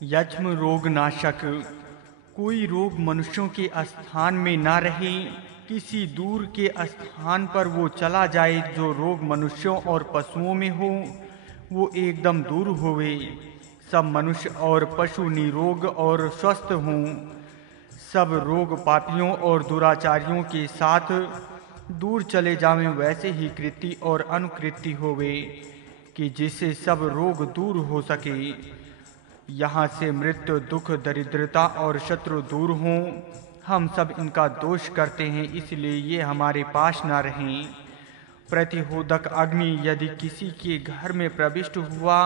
यक्ष्म रोग नाशक। कोई रोग मनुष्यों के स्थान में ना रहे, किसी दूर के स्थान पर वो चला जाए। जो रोग मनुष्यों और पशुओं में हो वो एकदम दूर होवे। सब मनुष्य और पशु निरोग और स्वस्थ हों। सब रोग पापियों और दुराचारियों के साथ दूर चले जावें। वैसे ही कृति और अनुकृति होवे कि जिससे सब रोग दूर हो सके। यहाँ से मृत्यु, दुख, दरिद्रता और शत्रु दूर हों। हम सब इनका दोष करते हैं, इसलिए ये हमारे पास न रहें। प्रतिहोदक अग्नि यदि किसी के घर में प्रविष्ट हुआ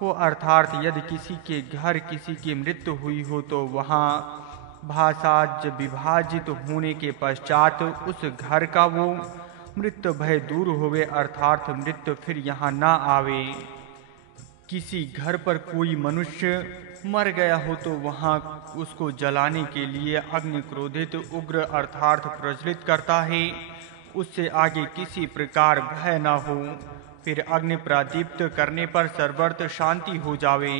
हो, अर्थात यदि किसी के घर किसी की मृत्यु हुई हो, तो वहाँ भाषाज विभाजित होने के पश्चात उस घर का वो मृत्यु भय दूर होवे, अर्थात मृत्यु फिर यहाँ ना आवे। किसी घर पर कोई मनुष्य मर गया हो तो वहाँ उसको जलाने के लिए अग्नि क्रोधित उग्र अर्थात प्रज्वलित करता है। उससे आगे किसी प्रकार भय न हो। फिर अग्नि प्रादीप्त करने पर सर्वत्र शांति हो जावे।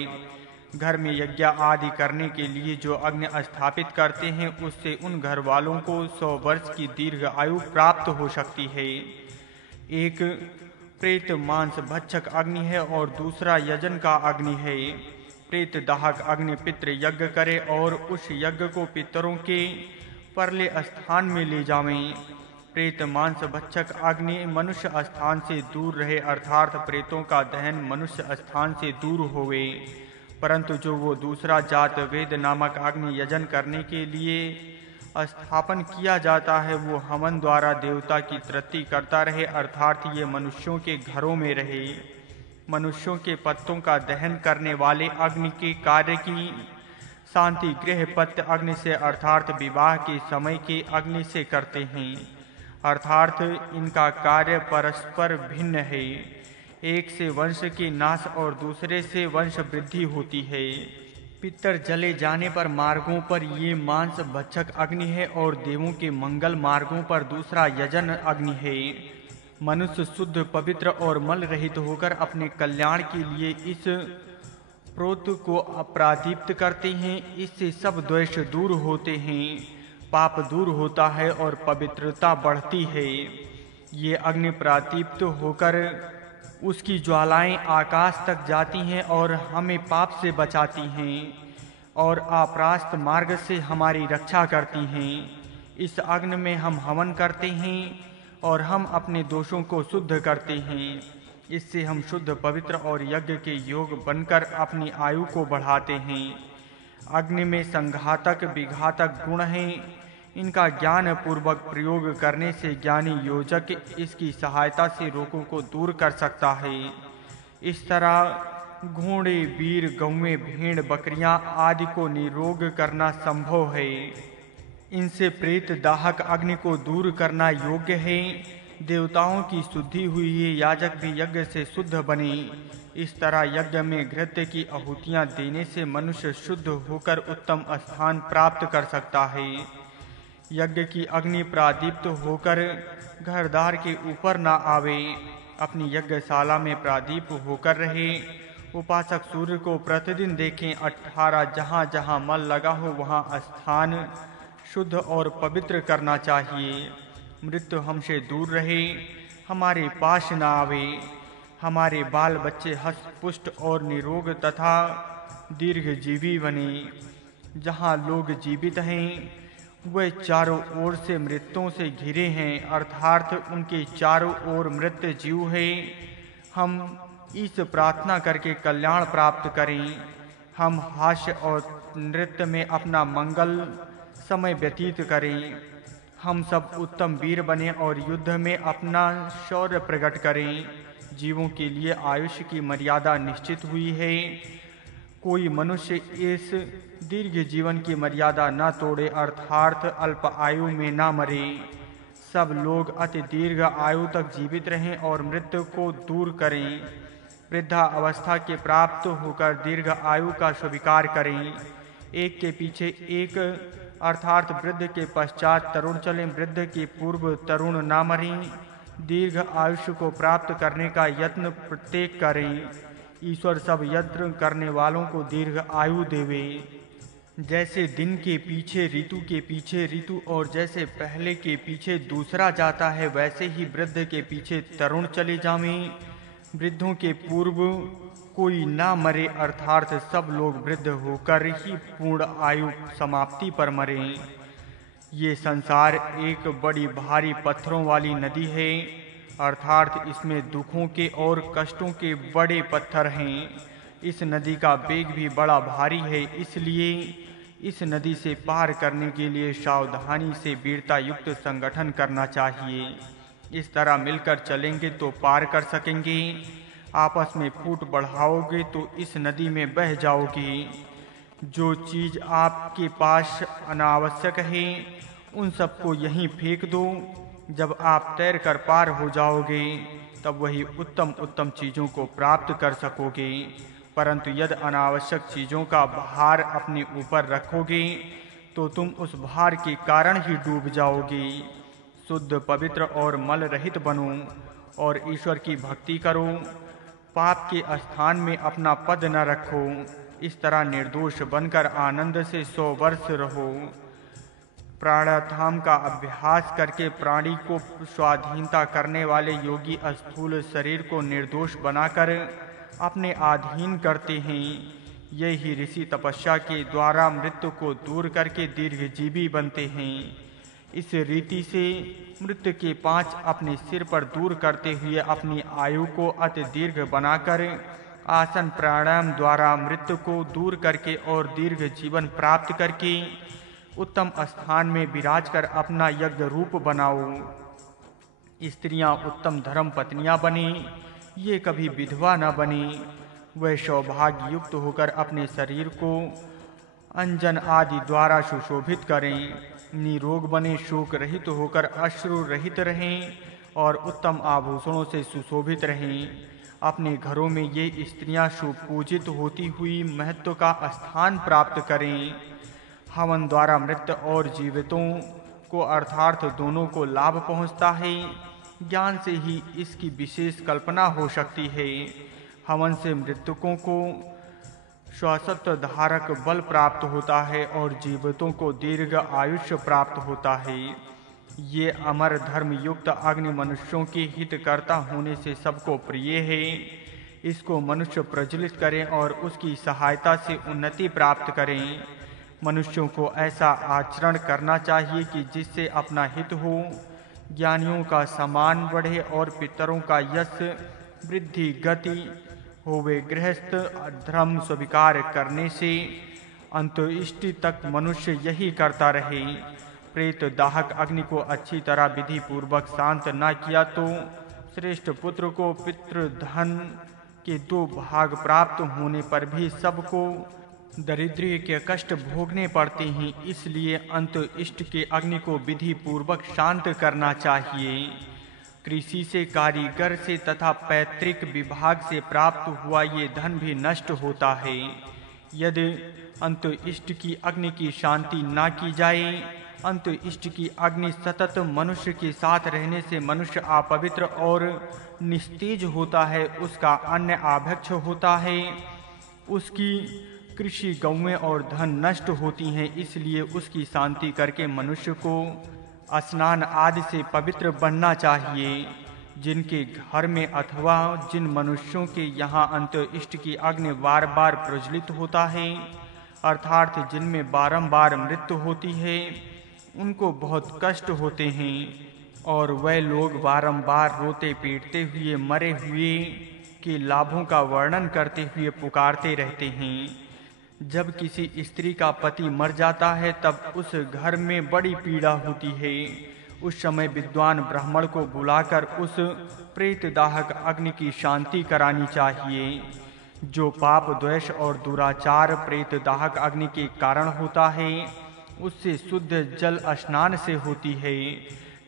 घर में यज्ञ आदि करने के लिए जो अग्नि स्थापित करते हैं, उससे उन घर वालों को 100 वर्ष की दीर्घ आयु प्राप्त हो सकती है। एक प्रेत मांस भक्षक अग्नि है और दूसरा यजन का अग्नि है। प्रेत दाहक अग्नि पितृ यज्ञ करे और उस यज्ञ को पितरों के परले स्थान में ले जावें। प्रेत मांस भक्षक अग्नि मनुष्य स्थान से दूर रहे, अर्थात प्रेतों का दहन मनुष्य स्थान से दूर होवे। परंतु जो वो दूसरा जात वेद नामक अग्नि यजन करने के लिए स्थापन किया जाता है, वो हवन द्वारा देवता की तृप्ति करता रहे, अर्थात ये मनुष्यों के घरों में रहे। मनुष्यों के पत्तों का दहन करने वाले अग्नि के कार्य की शांति गृह पत्य अग्नि से अर्थात विवाह के समय के अग्नि से करते हैं, अर्थात इनका कार्य परस्पर भिन्न है। एक से वंश के नाश और दूसरे से वंश वृद्धि होती है। पितर जले जाने पर मार्गों पर ये मांस भक्षक अग्नि है और देवों के मंगल मार्गों पर दूसरा यजन अग्नि है। मनुष्य शुद्ध पवित्र और मल रहित होकर अपने कल्याण के लिए इस प्रोत को अपरादीप्त करते हैं। इससे सब द्वेष दूर होते हैं, पाप दूर होता है और पवित्रता बढ़ती है। ये अग्नि प्रादीप्त होकर उसकी ज्वालाएं आकाश तक जाती हैं और हमें पाप से बचाती हैं और अपरास्त मार्ग से हमारी रक्षा करती हैं। इस अग्नि में हम हवन करते हैं और हम अपने दोषों को शुद्ध करते हैं। इससे हम शुद्ध पवित्र और यज्ञ के योग बनकर अपनी आयु को बढ़ाते हैं। अग्नि में संघातक विघातक गुण हैं। इनका ज्ञान पूर्वक प्रयोग करने से ज्ञानी योजक इसकी सहायता से रोगों को दूर कर सकता है। इस तरह घोड़े, वीर, गौएं, भेड़, बकरियां आदि को निरोग करना संभव है। इनसे प्रेत दाहक अग्नि को दूर करना योग्य है। देवताओं की शुद्धि हुई है, याजक भी यज्ञ से शुद्ध बने। इस तरह यज्ञ में घृत्य की आहुतियां देने से मनुष्य शुद्ध होकर उत्तम स्थान प्राप्त कर सकता है। यज्ञ की अग्नि प्रादीप्त होकर घरदार के ऊपर न आवे, अपनी यज्ञशाला में प्रादीप होकर रहे। उपासक सूर्य को प्रतिदिन देखें। 18 जहाँ जहाँ मल लगा हो वहाँ स्थान शुद्ध और पवित्र करना चाहिए। मृत्यु हमसे दूर रहे, हमारे पास न आवे। हमारे बाल बच्चे हष्ट पुष्ट और निरोग तथा दीर्घजीवी बने। जहाँ लोग जीवित हैं वे चारों ओर से मृत्यों से घिरे हैं, अर्थात उनके चारों ओर मृत जीव है। हम इस प्रार्थना करके कल्याण प्राप्त करें। हम हास्य और नृत्य में अपना मंगल समय व्यतीत करें। हम सब उत्तम वीर बने और युद्ध में अपना शौर्य प्रकट करें। जीवों के लिए आयुष्य की मर्यादा निश्चित हुई है। कोई मनुष्य इस दीर्घ जीवन की मर्यादा न तोड़े, अर्थात अल्प आयु में न मरे। सब लोग अति दीर्घ आयु तक जीवित रहें और मृत्यु को दूर करें। वृद्धा अवस्था के प्राप्त होकर दीर्घ आयु का स्वीकार करें। एक के पीछे एक, अर्थात वृद्ध के पश्चात तरुण चलें, वृद्ध के पूर्व तरुण न मरें। दीर्घ आयुष्य को प्राप्त करने का यत्न प्रत्येक करें। ईश्वर सब यत्न करने वालों को दीर्घ आयु देवे। जैसे दिन के पीछे ऋतु और जैसे पहले के पीछे दूसरा जाता है, वैसे ही वृद्ध के पीछे तरुण चले जावें। वृद्धों के पूर्व कोई ना मरे, अर्थात सब लोग वृद्ध होकर ही पूर्ण आयु समाप्ति पर मरें। ये संसार एक बड़ी भारी पत्थरों वाली नदी है, अर्थात इसमें दुखों के और कष्टों के बड़े पत्थर हैं। इस नदी का वेग भी बड़ा भारी है, इसलिए इस नदी से पार करने के लिए सावधानी से वीरता युक्त संगठन करना चाहिए। इस तरह मिलकर चलेंगे तो पार कर सकेंगे। आपस में फूट बढ़ाओगे तो इस नदी में बह जाओगे। जो चीज़ आपके पास अनावश्यक है उन सबको यहीं फेंक दो। जब आप तैर कर पार हो जाओगे तब वही उत्तम चीज़ों को प्राप्त कर सकोगे। परंतु यदि अनावश्यक चीज़ों का भार अपने ऊपर रखोगे तो तुम उस भार के कारण ही डूब जाओगे। शुद्ध, पवित्र और मल रहित बनो और ईश्वर की भक्ति करो। पाप के स्थान में अपना पद न रखो। इस तरह निर्दोष बनकर आनंद से 100 वर्ष रहो। प्राणायाम का अभ्यास करके प्राणी को स्वाधीनता करने वाले योगी स्थूल शरीर को निर्दोष बनाकर अपने अधीन करते हैं। यही ऋषि तपस्या के द्वारा मृत्यु को दूर करके दीर्घजीवी बनते हैं। इस रीति से मृत्यु के 5 अपने सिर पर दूर करते हुए अपनी आयु को अति दीर्घ बनाकर आसन प्राणायाम द्वारा मृत्यु को दूर करके और दीर्घ जीवन प्राप्त करके उत्तम स्थान में विराज कर अपना यज्ञ रूप बनाओ। स्त्रियां उत्तम धर्म पत्नियां बने, ये कभी विधवा न बने। वह सौभाग्य युक्त होकर अपने शरीर को अंजन आदि द्वारा सुशोभित करें। निरोग बने, शोक रहित होकर अश्रु रहित रहें और उत्तम आभूषणों से सुशोभित रहें। अपने घरों में ये स्त्रियां सुपूजित होती हुई महत्व का स्थान प्राप्त करें। हवन द्वारा मृत और जीवितों को अर्थात दोनों को लाभ पहुंचता है। ज्ञान से ही इसकी विशेष कल्पना हो सकती है। हवन से मृतकों को श्वासत्व धारक बल प्राप्त होता है और जीवितों को दीर्घ आयुष्य प्राप्त होता है। ये अमर धर्म युक्त अग्नि मनुष्यों के हितकर्ता होने से सबको प्रिय है। इसको मनुष्य प्रज्वलित करें और उसकी सहायता से उन्नति प्राप्त करें। मनुष्यों को ऐसा आचरण करना चाहिए कि जिससे अपना हित हो, ज्ञानियों का सम्मान बढ़े और पितरों का यश वृद्धि गति होवे। गृहस्थ धर्म स्वीकार करने से अंत्येष्टि तक मनुष्य यही करता रहे। प्रेत दाहक अग्नि को अच्छी तरह विधि पूर्वक शांत न किया तो श्रेष्ठ पुत्र को पितृधन के 2 भाग प्राप्त होने पर भी सबको दरिद्री के कष्ट भोगने पड़ते हैं। इसलिए अंत्येष्टि के अग्नि को विधि पूर्वक शांत करना चाहिए। कृषि से, कारीगर से तथा पैतृक विभाग से प्राप्त हुआ ये धन भी नष्ट होता है। यदि अंत्येष्टि की अग्नि की शांति न की जाए, अंत्येष्टि की अग्नि सतत मनुष्य के साथ रहने से मनुष्य अपवित्र और निस्तेज होता है। उसका अन्न आभक्ष होता है, उसकी कृषि, गौएं और धन नष्ट होती हैं। इसलिए उसकी शांति करके मनुष्य को स्नान आदि से पवित्र बनना चाहिए। जिनके घर में अथवा जिन मनुष्यों के यहाँ अंत्येष्टि की अग्नि बार बार प्रज्वलित होता है, अर्थात जिनमें बारंबार मृत्यु होती है, उनको बहुत कष्ट होते हैं और वह लोग बारंबार रोते पीटते हुए मरे हुए के लाभों का वर्णन करते हुए पुकारते रहते हैं। जब किसी स्त्री का पति मर जाता है तब उस घर में बड़ी पीड़ा होती है। उस समय विद्वान ब्राह्मण को बुलाकर उस प्रेत दाहक अग्नि की शांति करानी चाहिए। जो पाप, द्वेष और दुराचार प्रेत दाहक अग्नि के कारण होता है, उससे शुद्ध जल स्नान से होती है।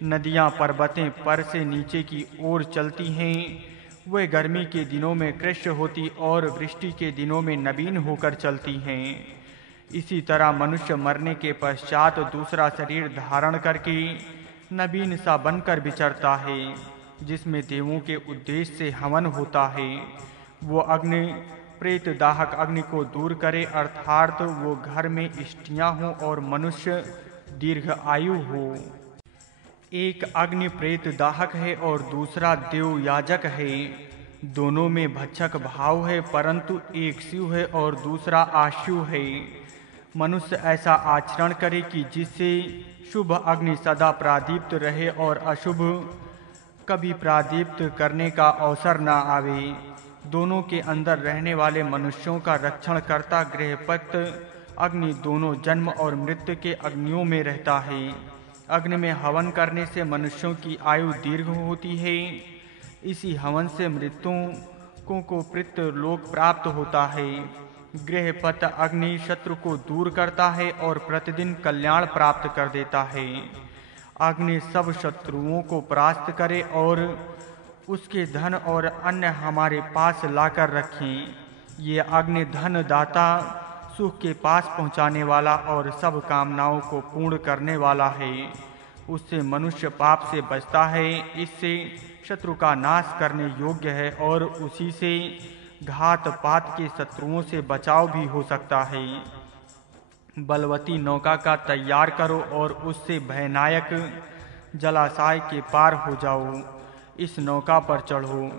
नदियाँ पर्वतें पर से नीचे की ओर चलती हैं। वे गर्मी के दिनों में कृष्ण होती और वृष्टि के दिनों में नवीन होकर चलती हैं। इसी तरह मनुष्य मरने के पश्चात दूसरा शरीर धारण करके नवीन सा बनकर विचरता है, जिसमें देवों के उद्देश्य से हवन होता है। वो अग्नि प्रेत दाहक अग्नि को दूर करे, अर्थात वो घर में इष्टियां हों और मनुष्य दीर्घ आयु हो। एक अग्नि प्रेत दाहक है और दूसरा देव याजक है। दोनों में भक्षक भाव है, परंतु एक शिव है और दूसरा आशिव है। मनुष्य ऐसा आचरण करे कि जिससे शुभ अग्नि सदा प्रादीप्त रहे और अशुभ कभी प्रादीप्त करने का अवसर न आवे। दोनों के अंदर रहने वाले मनुष्यों का रक्षण करता गृहपत अग्नि दोनों जन्म और मृत्यु के अग्नियों में रहता है। अग्नि में हवन करने से मनुष्यों की आयु दीर्घ होती है। इसी हवन से मृतकों को पितृलोक प्राप्त होता है। गृहपत अग्नि शत्रु को दूर करता है और प्रतिदिन कल्याण प्राप्त कर देता है। अग्नि सब शत्रुओं को परास्त करे और उसके धन और अन्य हमारे पास लाकर रखें। ये अग्नि धन दाता, सुख के पास पहुंचाने वाला और सब कामनाओं को पूर्ण करने वाला है। उससे मनुष्य पाप से बचता है, इससे शत्रु का नाश करने योग्य है और उसी से घात पात के शत्रुओं से बचाव भी हो सकता है। बलवती नौका का तैयार करो और उससे भयानक जलाशय के पार हो जाओ। इस नौका पर चढ़ो।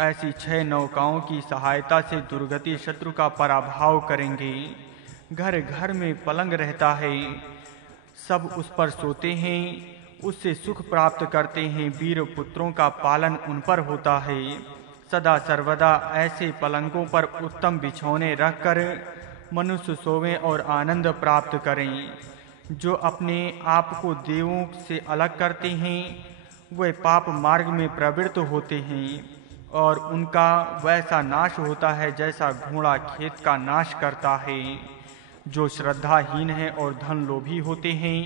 ऐसी 6 नौकाओं की सहायता से दुर्गति शत्रु का पराभव करेंगे। घर घर में पलंग रहता है, सब उस पर सोते हैं, उससे सुख प्राप्त करते हैं। वीर पुत्रों का पालन उन पर होता है। सदा सर्वदा ऐसे पलंगों पर उत्तम बिछौने रखकर मनुष्य सोवें और आनंद प्राप्त करें। जो अपने आप को देवों से अलग करते हैं वे पाप मार्ग में प्रवृत्त होते हैं और उनका वैसा नाश होता है जैसा घोड़ा खेत का नाश करता है। जो श्रद्धाहीन हैं और धन लोभी होते हैं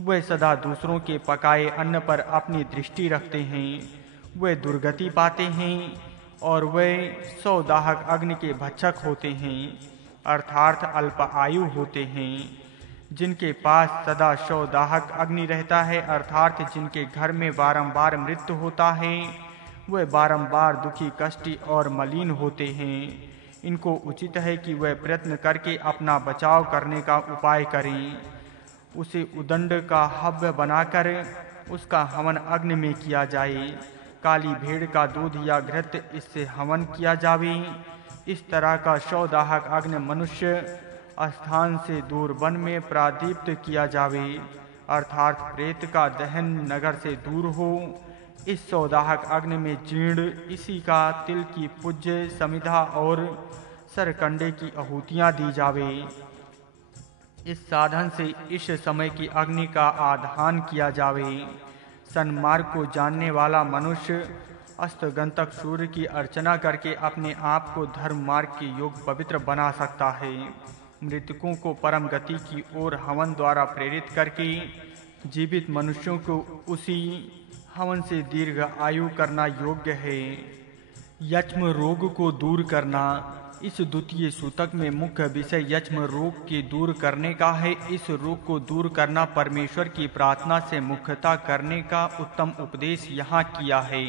वे सदा दूसरों के पकाए अन्न पर अपनी दृष्टि रखते हैं। वे दुर्गति पाते हैं और वे सौदाहक अग्नि के भक्षक होते हैं, अर्थात अल्प आयु होते हैं। जिनके पास सदा सौदाहक अग्नि रहता है, अर्थात जिनके घर में बारंबार मृत्यु होता है, वे बारंबार दुखी, कष्टी और मलिन होते हैं। इनको उचित है कि वे प्रयत्न करके अपना बचाव करने का उपाय करें। उसे उदंड का हव्य बनाकर उसका हवन अग्नि में किया जाए। काली भेड़ का दूध या घृत इससे हवन किया जावे। इस तरह का सौदाहक अग्नि मनुष्य स्थान से दूर वन में प्रादीप्त किया जावे, अर्थात प्रेत का दहन नगर से दूर हो। इस सौदाहक अग्नि में जीर्ण, इसी का तिल की पूज्य, समिधा और सरकंडे की आहुतियां दी जावे। इस साधन से इस समय की अग्नि का आधान किया जावे। सन्मार्ग को जानने वाला मनुष्य अस्तगंतक सूर्य की अर्चना करके अपने आप को धर्म मार्ग के योग पवित्र बना सकता है। मृतकों को परम गति की ओर हवन द्वारा प्रेरित करके जीवित मनुष्यों को उसी हवन से दीर्घ आयु करना योग्य है। यक्ष्म रोग को दूर करना। इस द्वितीय सूतक में मुख्य विषय यक्ष्म रोग के दूर करने का है। इस रोग को दूर करना परमेश्वर की प्रार्थना से मुख्यतः करने का उत्तम उपदेश यहाँ किया है।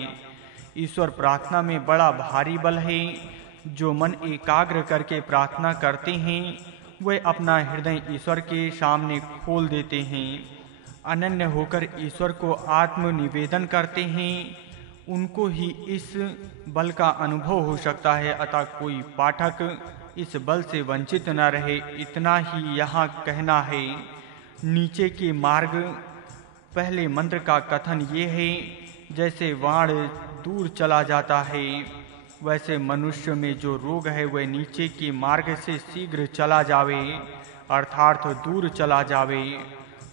ईश्वर प्रार्थना में बड़ा भारी बल है। जो मन एकाग्र करके प्रार्थना करते हैं वे अपना हृदय ईश्वर के सामने खोल देते हैं। अनन्य होकर ईश्वर को आत्मनिवेदन करते हैं, उनको ही इस बल का अनुभव हो सकता है। अतः कोई पाठक इस बल से वंचित न रहे, इतना ही यहाँ कहना है। नीचे के मार्ग। पहले मंत्र का कथन ये है, जैसे वाण दूर चला जाता है वैसे मनुष्य में जो रोग है वह नीचे के मार्ग से शीघ्र चला जावे, अर्थात दूर चला जावे,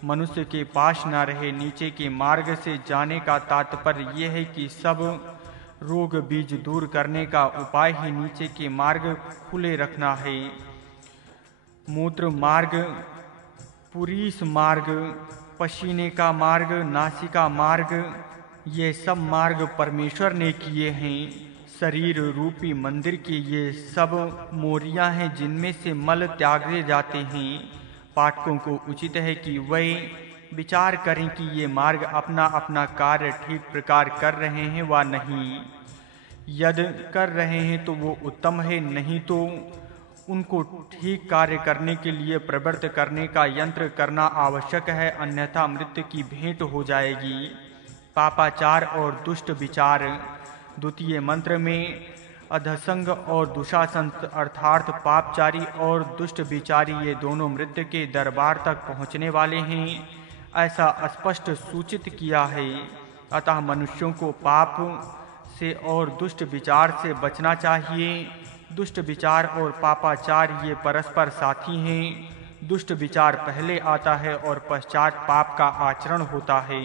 मनुष्य के पास न रहे। नीचे के मार्ग से जाने का तात्पर्य यह है कि सब रोग बीज दूर करने का उपाय ही नीचे के मार्ग खुले रखना है। मूत्र मार्ग, पुरीष मार्ग, पसीने का मार्ग, नासिका मार्ग, ये सब मार्ग परमेश्वर ने किए हैं। शरीर रूपी मंदिर के ये सब मोरियां हैं जिनमें से मल त्यागे जाते हैं। पाठकों को उचित है कि वे विचार करें कि ये मार्ग अपना अपना कार्य ठीक प्रकार कर रहे हैं व नहीं। यदि कर रहे हैं तो वो उत्तम है, नहीं तो उनको ठीक कार्य करने के लिए प्रवृत्त करने का यंत्र करना आवश्यक है, अन्यथा मृत्यु की भेंट हो जाएगी। पापाचार और दुष्ट विचार। द्वितीय मंत्र में अधसंग और दुशासन अर्थात पापचारी और दुष्ट विचारी ये दोनों मृत्यु के दरबार तक पहुँचने वाले हैं, ऐसा स्पष्ट सूचित किया है। अतः मनुष्यों को पाप से और दुष्ट विचार से बचना चाहिए। दुष्ट विचार और पापाचार ये परस्पर साथी हैं। दुष्ट विचार पहले आता है और पश्चात पाप का आचरण होता है।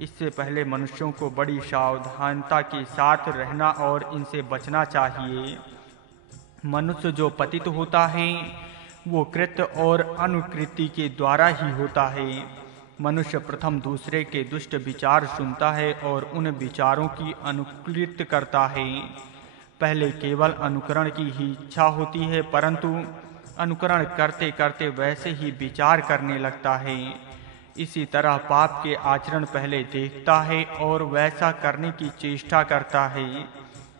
इससे पहले मनुष्यों को बड़ी सावधानता के साथ रहना और इनसे बचना चाहिए। मनुष्य जो पतित होता है वो कृत्य और अनुकृति के द्वारा ही होता है। मनुष्य प्रथम दूसरे के दुष्ट विचार सुनता है और उन विचारों की अनुकृति करता है। पहले केवल अनुकरण की ही इच्छा होती है, परंतु अनुकरण करते करते वैसे ही विचार करने लगता है। इसी तरह पाप के आचरण पहले देखता है और वैसा करने की चेष्टा करता है।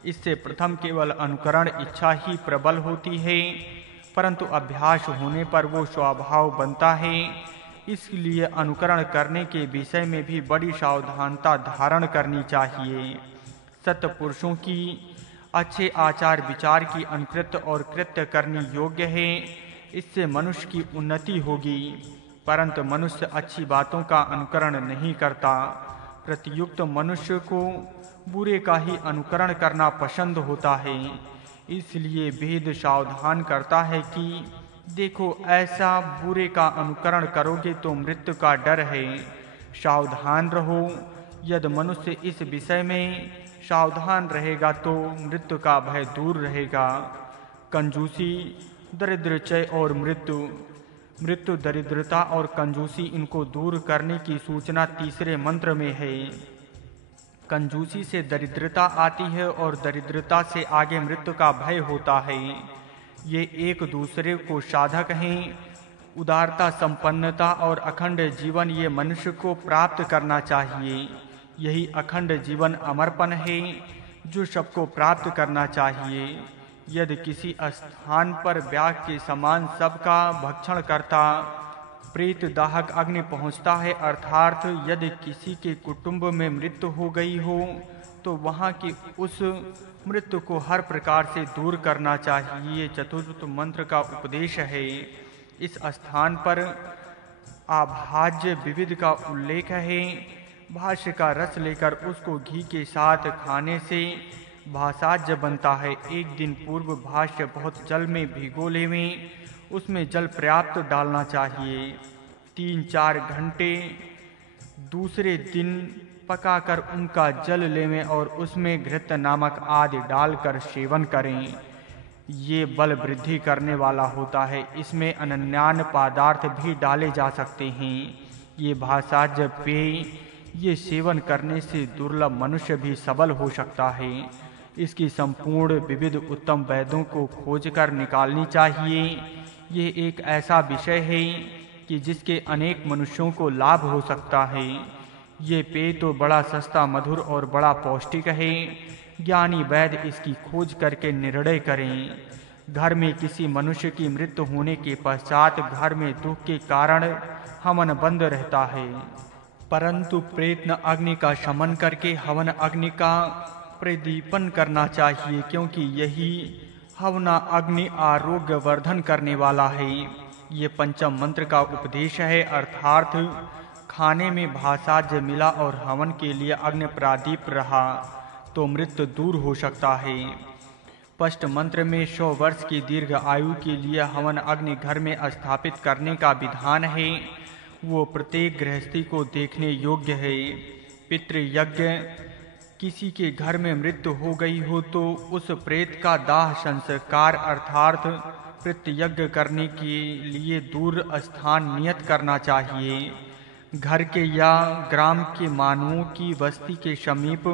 इससे प्रथम केवल अनुकरण इच्छा ही प्रबल होती है, परंतु अभ्यास होने पर वो स्वभाव बनता है। इसलिए अनुकरण करने के विषय में भी बड़ी सावधानता धारण करनी चाहिए। सत्पुरुषों की अच्छे आचार विचार की अनुकृत और कृत्य करनी योग्य है। इससे मनुष्य की उन्नति होगी, परंतु मनुष्य अच्छी बातों का अनुकरण नहीं करता। प्रतियुक्त मनुष्य को बुरे का ही अनुकरण करना पसंद होता है। इसलिए वेद सावधान करता है कि देखो, ऐसा बुरे का अनुकरण करोगे तो मृत्यु का डर है, सावधान रहो। यदि मनुष्य इस विषय में सावधान रहेगा तो मृत्यु का भय दूर रहेगा। कंजूसी, दरिद्रचय और मृत्यु दरिद्रता और कंजूसी, इनको दूर करने की सूचना तीसरे मंत्र में है। कंजूसी से दरिद्रता आती है और दरिद्रता से आगे मृत्यु का भय होता है। ये एक दूसरे को साधक हैं। उदारता, संपन्नता और अखंड जीवन ये मनुष्य को प्राप्त करना चाहिए। यही अखंड जीवन अमरपन है जो सबको प्राप्त करना चाहिए। यदि किसी स्थान पर व्याघ्र के समान सबका भक्षण करता प्रेत दाहक अग्नि पहुँचता है, अर्थात यदि किसी के कुटुंब में मृत्यु हो गई हो तो वहाँ की उस मृत्यु को हर प्रकार से दूर करना चाहिए। चतुर्थ मंत्र का उपदेश है। इस स्थान पर आभाज्य विविध का उल्लेख है। भाष्य का रस लेकर उसको घी के साथ खाने से भाषाज्य बनता है। एक दिन पूर्व भाष्य बहुत जल में भिगो लेवें, उसमें जल पर्याप्त डालना चाहिए। 3-4 घंटे दूसरे दिन पकाकर उनका जल लेवें और उसमें घृत नामक आदि डालकर सेवन करें। ये बल वृद्धि करने वाला होता है। इसमें अन्यान्य पदार्थ भी डाले जा सकते हैं। ये भाषाज्य पेय, ये सेवन करने से दुर्लभ मनुष्य भी सबल हो सकता है। इसकी संपूर्ण विविध उत्तम वैद्यों को खोजकर निकालनी चाहिए। ये एक ऐसा विषय है कि जिसके अनेक मनुष्यों को लाभ हो सकता है। ये पेय तो बड़ा सस्ता, मधुर और बड़ा पौष्टिक है। ज्ञानी वैद्य इसकी खोज करके निर्णय करें। घर में किसी मनुष्य की मृत्यु होने के पश्चात घर में दुख के कारण हवन बंद रहता है, परंतु प्रेत अग्नि का शमन करके हवन अग्नि का प्रदीपन करना चाहिए, क्योंकि यही हवना अग्नि आरोग्य वर्धन करने वाला है। ये पंचम मंत्र का उपदेश है, अर्थात खाने में भाषाज्य मिला और हवन के लिए अग्नि प्रादीप रहा तो मृत्यु दूर हो सकता है। स्पष्ट मंत्र में 100 वर्ष की दीर्घ आयु के लिए हवन अग्नि घर में स्थापित करने का विधान है। वो प्रत्येक गृहस्थी को देखने योग्य है। पितृयज्ञ, किसी के घर में मृत्यु हो गई हो तो उस प्रेत का दाह संस्कार अर्थात पितृयज्ञ करने के लिए दूर स्थान नियत करना चाहिए। घर के या ग्राम के मानवों की बस्ती के समीप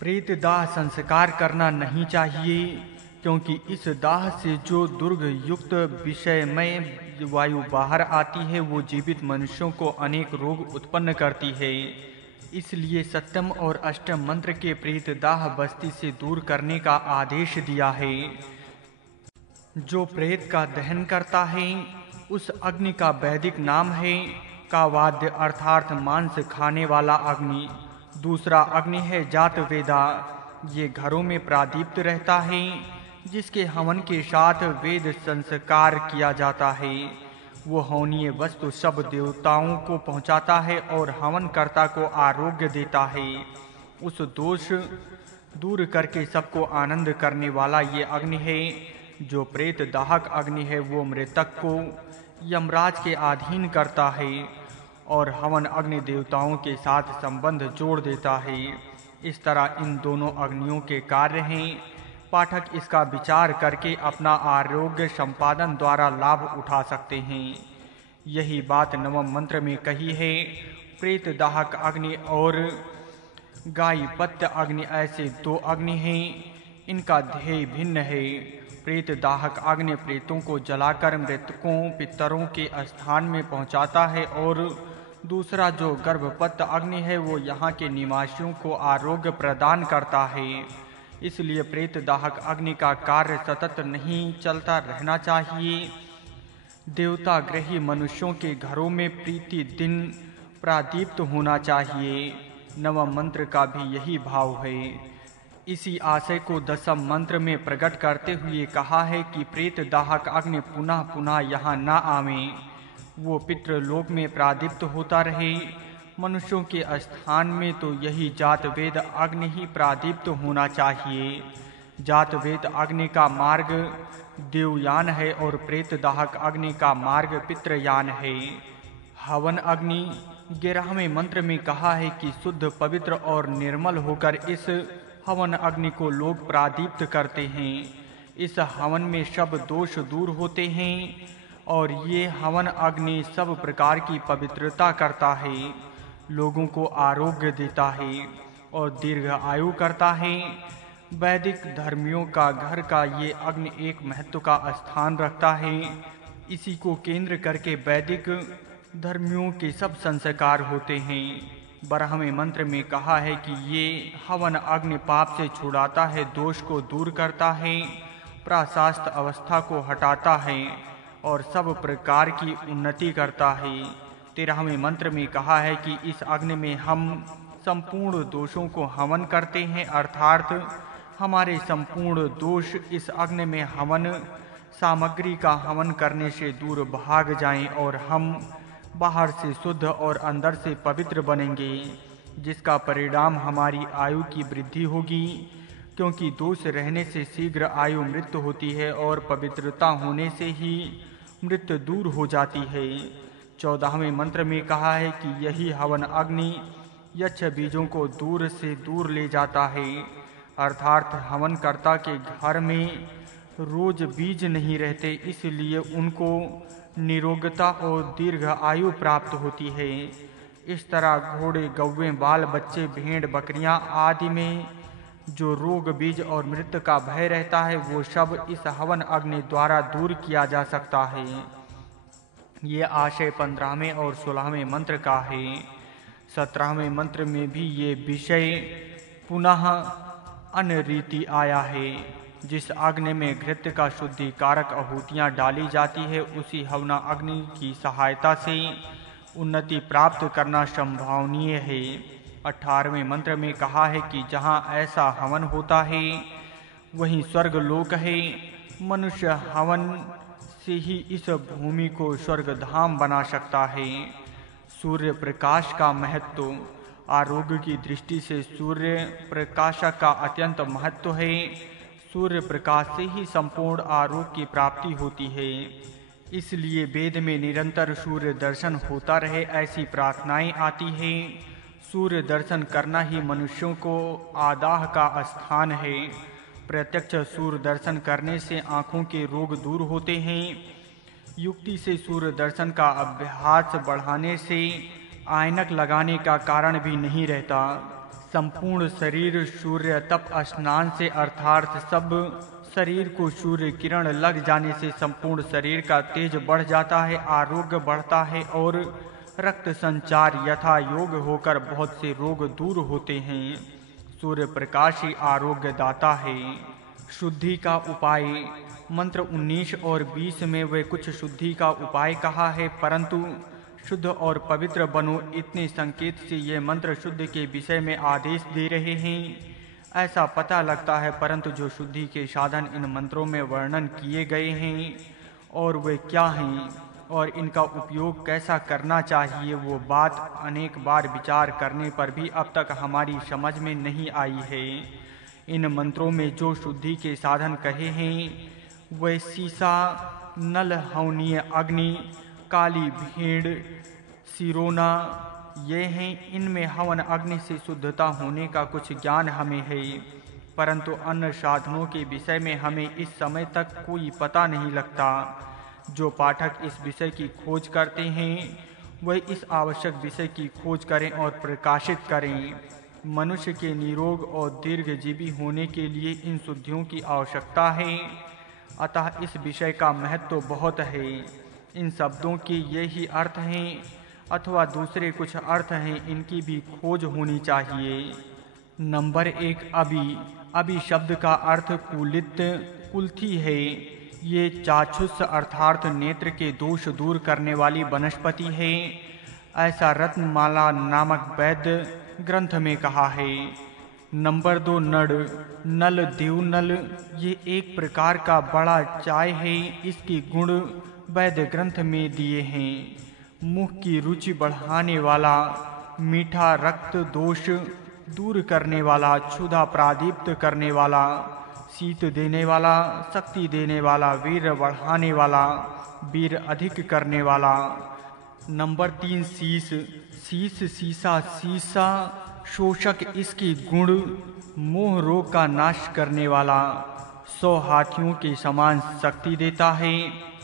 प्रेत दाह संस्कार करना नहीं चाहिए, क्योंकि इस दाह से जो दुर्ग युक्त विषयमय वायु बाहर आती है वो जीवित मनुष्यों को अनेक रोग उत्पन्न करती है। इसलिए सप्तम और अष्टम मंत्र के प्रेत दाह बस्ती से दूर करने का आदेश दिया है। जो प्रेत का दहन करता है उस अग्नि का वैदिक नाम है कावाद्य अर्थात मांस खाने वाला अग्नि। दूसरा अग्नि है जात वेदा। ये घरों में प्रादीप्त रहता है, जिसके हवन के साथ वेद संस्कार किया जाता है। वो हवनीय वस्तु सब देवताओं को पहुंचाता है और हवनकर्ता को आरोग्य देता है। उस दोष दूर करके सबको आनंद करने वाला ये अग्नि है। जो प्रेत दाहक अग्नि है वो मृतक को यमराज के अधीन करता है और हवन अग्नि देवताओं के साथ संबंध जोड़ देता है। इस तरह इन दोनों अग्नियों के कार्य हैं। पाठक इसका विचार करके अपना आरोग्य संपादन द्वारा लाभ उठा सकते हैं। यही बात नवम मंत्र में कही है। प्रेत दाहक अग्नि और गायपत्य अग्नि ऐसे दो अग्नि हैं। इनका ध्येय भिन्न है। प्रेत दाहक अग्नि प्रेतों को जलाकर मृतकों पितरों के स्थान में पहुंचाता है और दूसरा जो गर्भपत्य अग्नि है वो यहाँ के निवासियों को आरोग्य प्रदान करता है। इसलिए प्रेत दाहक अग्नि का कार्य सतत नहीं चलता रहना चाहिए। देवता ग्रही मनुष्यों के घरों में प्रीति दिन प्रादीप्त होना चाहिए। नवम मंत्र का भी यही भाव है। इसी आशय को दसम मंत्र में प्रकट करते हुए कहा है कि प्रेत दाहक अग्नि पुनः पुनः यहाँ न आवे। वो पितृलोक में प्रादीप्त होता रहे। मनुष्यों के स्थान में तो यही जातवेद अग्नि ही प्रादीप्त होना चाहिए। जातवेद अग्नि का मार्ग देवयान है और प्रेत दाहक अग्नि का मार्ग पितृयान है। हवन अग्नि 11वें मंत्र में कहा है कि शुद्ध पवित्र और निर्मल होकर इस हवन अग्नि को लोग प्रादीप्त करते हैं। इस हवन में सब दोष दूर होते हैं और ये हवन अग्नि सब प्रकार की पवित्रता करता है, लोगों को आरोग्य देता है और दीर्घ आयु करता है। वैदिक धर्मियों का घर का ये अग्नि एक महत्व का स्थान रखता है। इसी को केंद्र करके वैदिक धर्मियों के सब संस्कार होते हैं। 12वें मंत्र में कहा है कि ये हवन अग्नि पाप से छुड़ाता है, दोष को दूर करता है, प्राशास्त अवस्था को हटाता है और सब प्रकार की उन्नति करता है। 13वें मंत्र में कहा है कि इस अग्नि में हम संपूर्ण दोषों को हवन करते हैं, अर्थात हमारे संपूर्ण दोष इस अग्नि में हवन सामग्री का हवन करने से दूर भाग जाएं और हम बाहर से शुद्ध और अंदर से पवित्र बनेंगे, जिसका परिणाम हमारी आयु की वृद्धि होगी, क्योंकि दोष रहने से शीघ्र आयु मृत्यु होती है और पवित्रता होने से ही मृत्यु दूर हो जाती है। 14वें मंत्र में कहा है कि यही हवन अग्नि यक्ष बीजों को दूर से दूर ले जाता है, अर्थात हवनकर्ता के घर में रोज बीज नहीं रहते, इसलिए उनको निरोगता और दीर्घ आयु प्राप्त होती है। इस तरह घोड़े, गौवे, बाल बच्चे, भेड़, बकरियां आदि में जो रोग, बीज और मृत्यु का भय रहता है वो सब इस हवन अग्नि द्वारा दूर किया जा सकता है। ये आशय 15वें और 16वें मंत्र का है। 17वें मंत्र में भी ये विषय पुनः अन्य रीति आया है। जिस अग्नि में घृत का शुद्धिकारक आहूतियाँ डाली जाती है उसी हवना अग्नि की सहायता से उन्नति प्राप्त करना संभावनीय है। 18वें मंत्र में कहा है कि जहाँ ऐसा हवन होता है वहीं स्वर्ग लोक है। मनुष्य हवन से ही इस भूमि को स्वर्ग धाम बना सकता है। सूर्य प्रकाश का महत्व। आरोग्य की दृष्टि से सूर्य प्रकाश का अत्यंत महत्व है। सूर्य प्रकाश से ही संपूर्ण आरोग्य की प्राप्ति होती है। इसलिए वेद में निरंतर सूर्य दर्शन होता रहे ऐसी प्रार्थनाएं आती हैं। सूर्य दर्शन करना ही मनुष्यों को आदाह का स्थान है। प्रत्यक्ष सूर्य दर्शन करने से आँखों के रोग दूर होते हैं। युक्ति से सूर्य दर्शन का अभ्यास बढ़ाने से ऐनक लगाने का कारण भी नहीं रहता। संपूर्ण शरीर सूर्य तप स्नान से अर्थात सब शरीर को सूर्य किरण लग जाने से संपूर्ण शरीर का तेज बढ़ जाता है, आरोग्य बढ़ता है और रक्त संचार यथा योग होकर बहुत से रोग दूर होते हैं। सूर्य प्रकाश ही आरोग्य दाता है। शुद्धि का उपाय। मंत्र 19 और 20 में वे कुछ शुद्धि का उपाय कहा है, परंतु शुद्ध और पवित्र बनो इतने संकेत से ये मंत्र शुद्ध के विषय में आदेश दे रहे हैं ऐसा पता लगता है, परंतु जो शुद्धि के साधन इन मंत्रों में वर्णन किए गए हैं और वे क्या हैं और इनका उपयोग कैसा करना चाहिए, वो बात अनेक बार विचार करने पर भी अब तक हमारी समझ में नहीं आई है। इन मंत्रों में जो शुद्धि के साधन कहे हैं वे सीसा, नल, हवनीय अग्नि, काली भेड़, सिरोना ये हैं। इनमें हवन अग्नि से शुद्धता होने का कुछ ज्ञान हमें है, परंतु अन्य साधनों के विषय में हमें इस समय तक कोई पता नहीं लगता। जो पाठक इस विषय की खोज करते हैं वह इस आवश्यक विषय की खोज करें और प्रकाशित करें। मनुष्य के निरोग और दीर्घजीवी होने के लिए इन शुद्धियों की आवश्यकता है, अतः इस विषय का महत्व बहुत है। इन शब्दों के ये ही अर्थ हैं अथवा दूसरे कुछ अर्थ हैं, इनकी भी खोज होनी चाहिए। नंबर 1 अभी शब्द का अर्थ कुलित, कुल्थी है। ये चाक्षुष अर्थात नेत्र के दोष दूर करने वाली वनस्पति है, ऐसा रत्नमाला नामक वैद्य ग्रंथ में कहा है। नंबर 2 नल, देवनल, ये एक प्रकार का बड़ा चाय है। इसके गुण वैद्य ग्रंथ में दिए हैं। मुख की रुचि बढ़ाने वाला, मीठा, रक्त दोष दूर करने वाला, क्षुधा प्रादीप्त करने वाला, शीत देने वाला, शक्ति देने वाला, वीर बढ़ाने वाला, वीर अधिक करने वाला। नंबर 3 सीसा शोषक, इसके गुण मोह रोग का नाश करने वाला, 100 हाथियों के समान शक्ति देता है,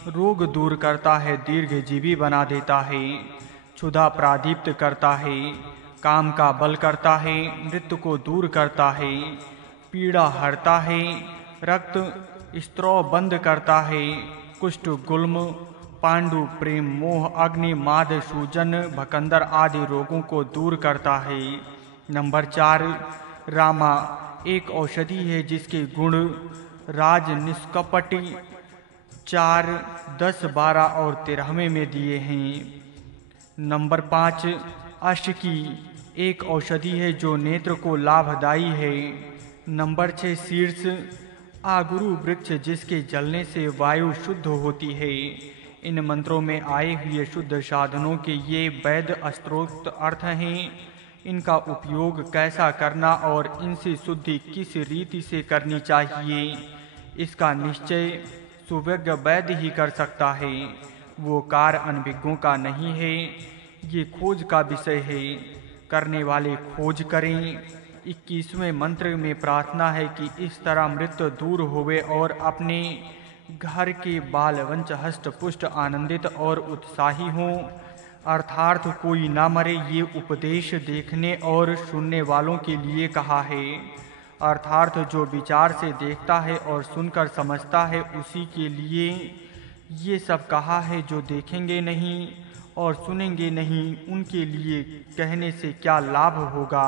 रोग दूर करता है, दीर्घजीवी बना देता है, क्षुधा प्रादीप्त करता है, काम का बल करता है, मृत्यु को दूर करता है, पीड़ा हरता है, रक्त स्त्राव बंद करता है, कुष्ठ, गुल्म, पांडु, प्रेम, मोह, अग्नि, माद, सूजन, भकंदर आदि रोगों को दूर करता है। नंबर 4 रामा, एक औषधि है जिसके गुण राज, निष्कपटी 4, 10, 12 और 13वें में दिए हैं। नंबर 5 अश्की, एक औषधि है जो नेत्र को लाभदायी है। नंबर 6 शीर्ष, आगुरु वृक्ष जिसके जलने से वायु शुद्ध होती है। इन मंत्रों में आए हुए शुद्ध साधनों के ये वैध अस्त्रोक्त अर्थ हैं। इनका उपयोग कैसा करना और इनसे शुद्धि किस रीति से करनी चाहिए, इसका निश्चय सुविज्ञ वैद्य ही कर सकता है। वो कार्य अनभिज्ञों का नहीं है। ये खोज का विषय है, करने वाले खोज करें। 21वें मंत्र में प्रार्थना है कि इस तरह मृत्यु दूर होवे और अपने घर के बाल वंश हष्ट पुष्ट आनंदित और उत्साही हों, अर्थात कोई ना मरे। ये उपदेश देखने और सुनने वालों के लिए कहा है, अर्थात जो विचार से देखता है और सुनकर समझता है उसी के लिए ये सब कहा है। जो देखेंगे नहीं और सुनेंगे नहीं उनके लिए कहने से क्या लाभ होगा।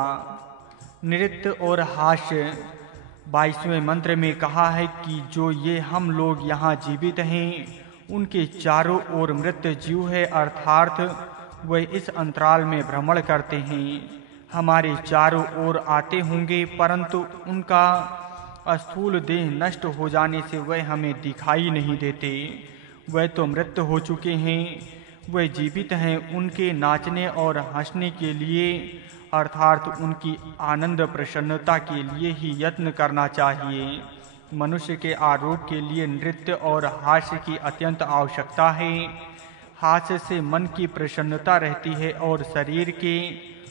नृत्य और हास्य 22वें मंत्र में कहा है कि जो ये हम लोग यहाँ जीवित हैं उनके चारों ओर मृत जीव है, अर्थात वे इस अंतराल में भ्रमण करते हैं, हमारे चारों ओर आते होंगे, परंतु उनका स्थूल देह नष्ट हो जाने से वे हमें दिखाई नहीं देते। वे तो मृत हो चुके हैं, वे जीवित हैं। उनके नाचने और हंसने के लिए अर्थात उनकी आनंद प्रसन्नता के लिए ही यत्न करना चाहिए। मनुष्य के आरोग्य के लिए नृत्य और हास्य की अत्यंत आवश्यकता है। हास्य से मन की प्रसन्नता रहती है और शरीर के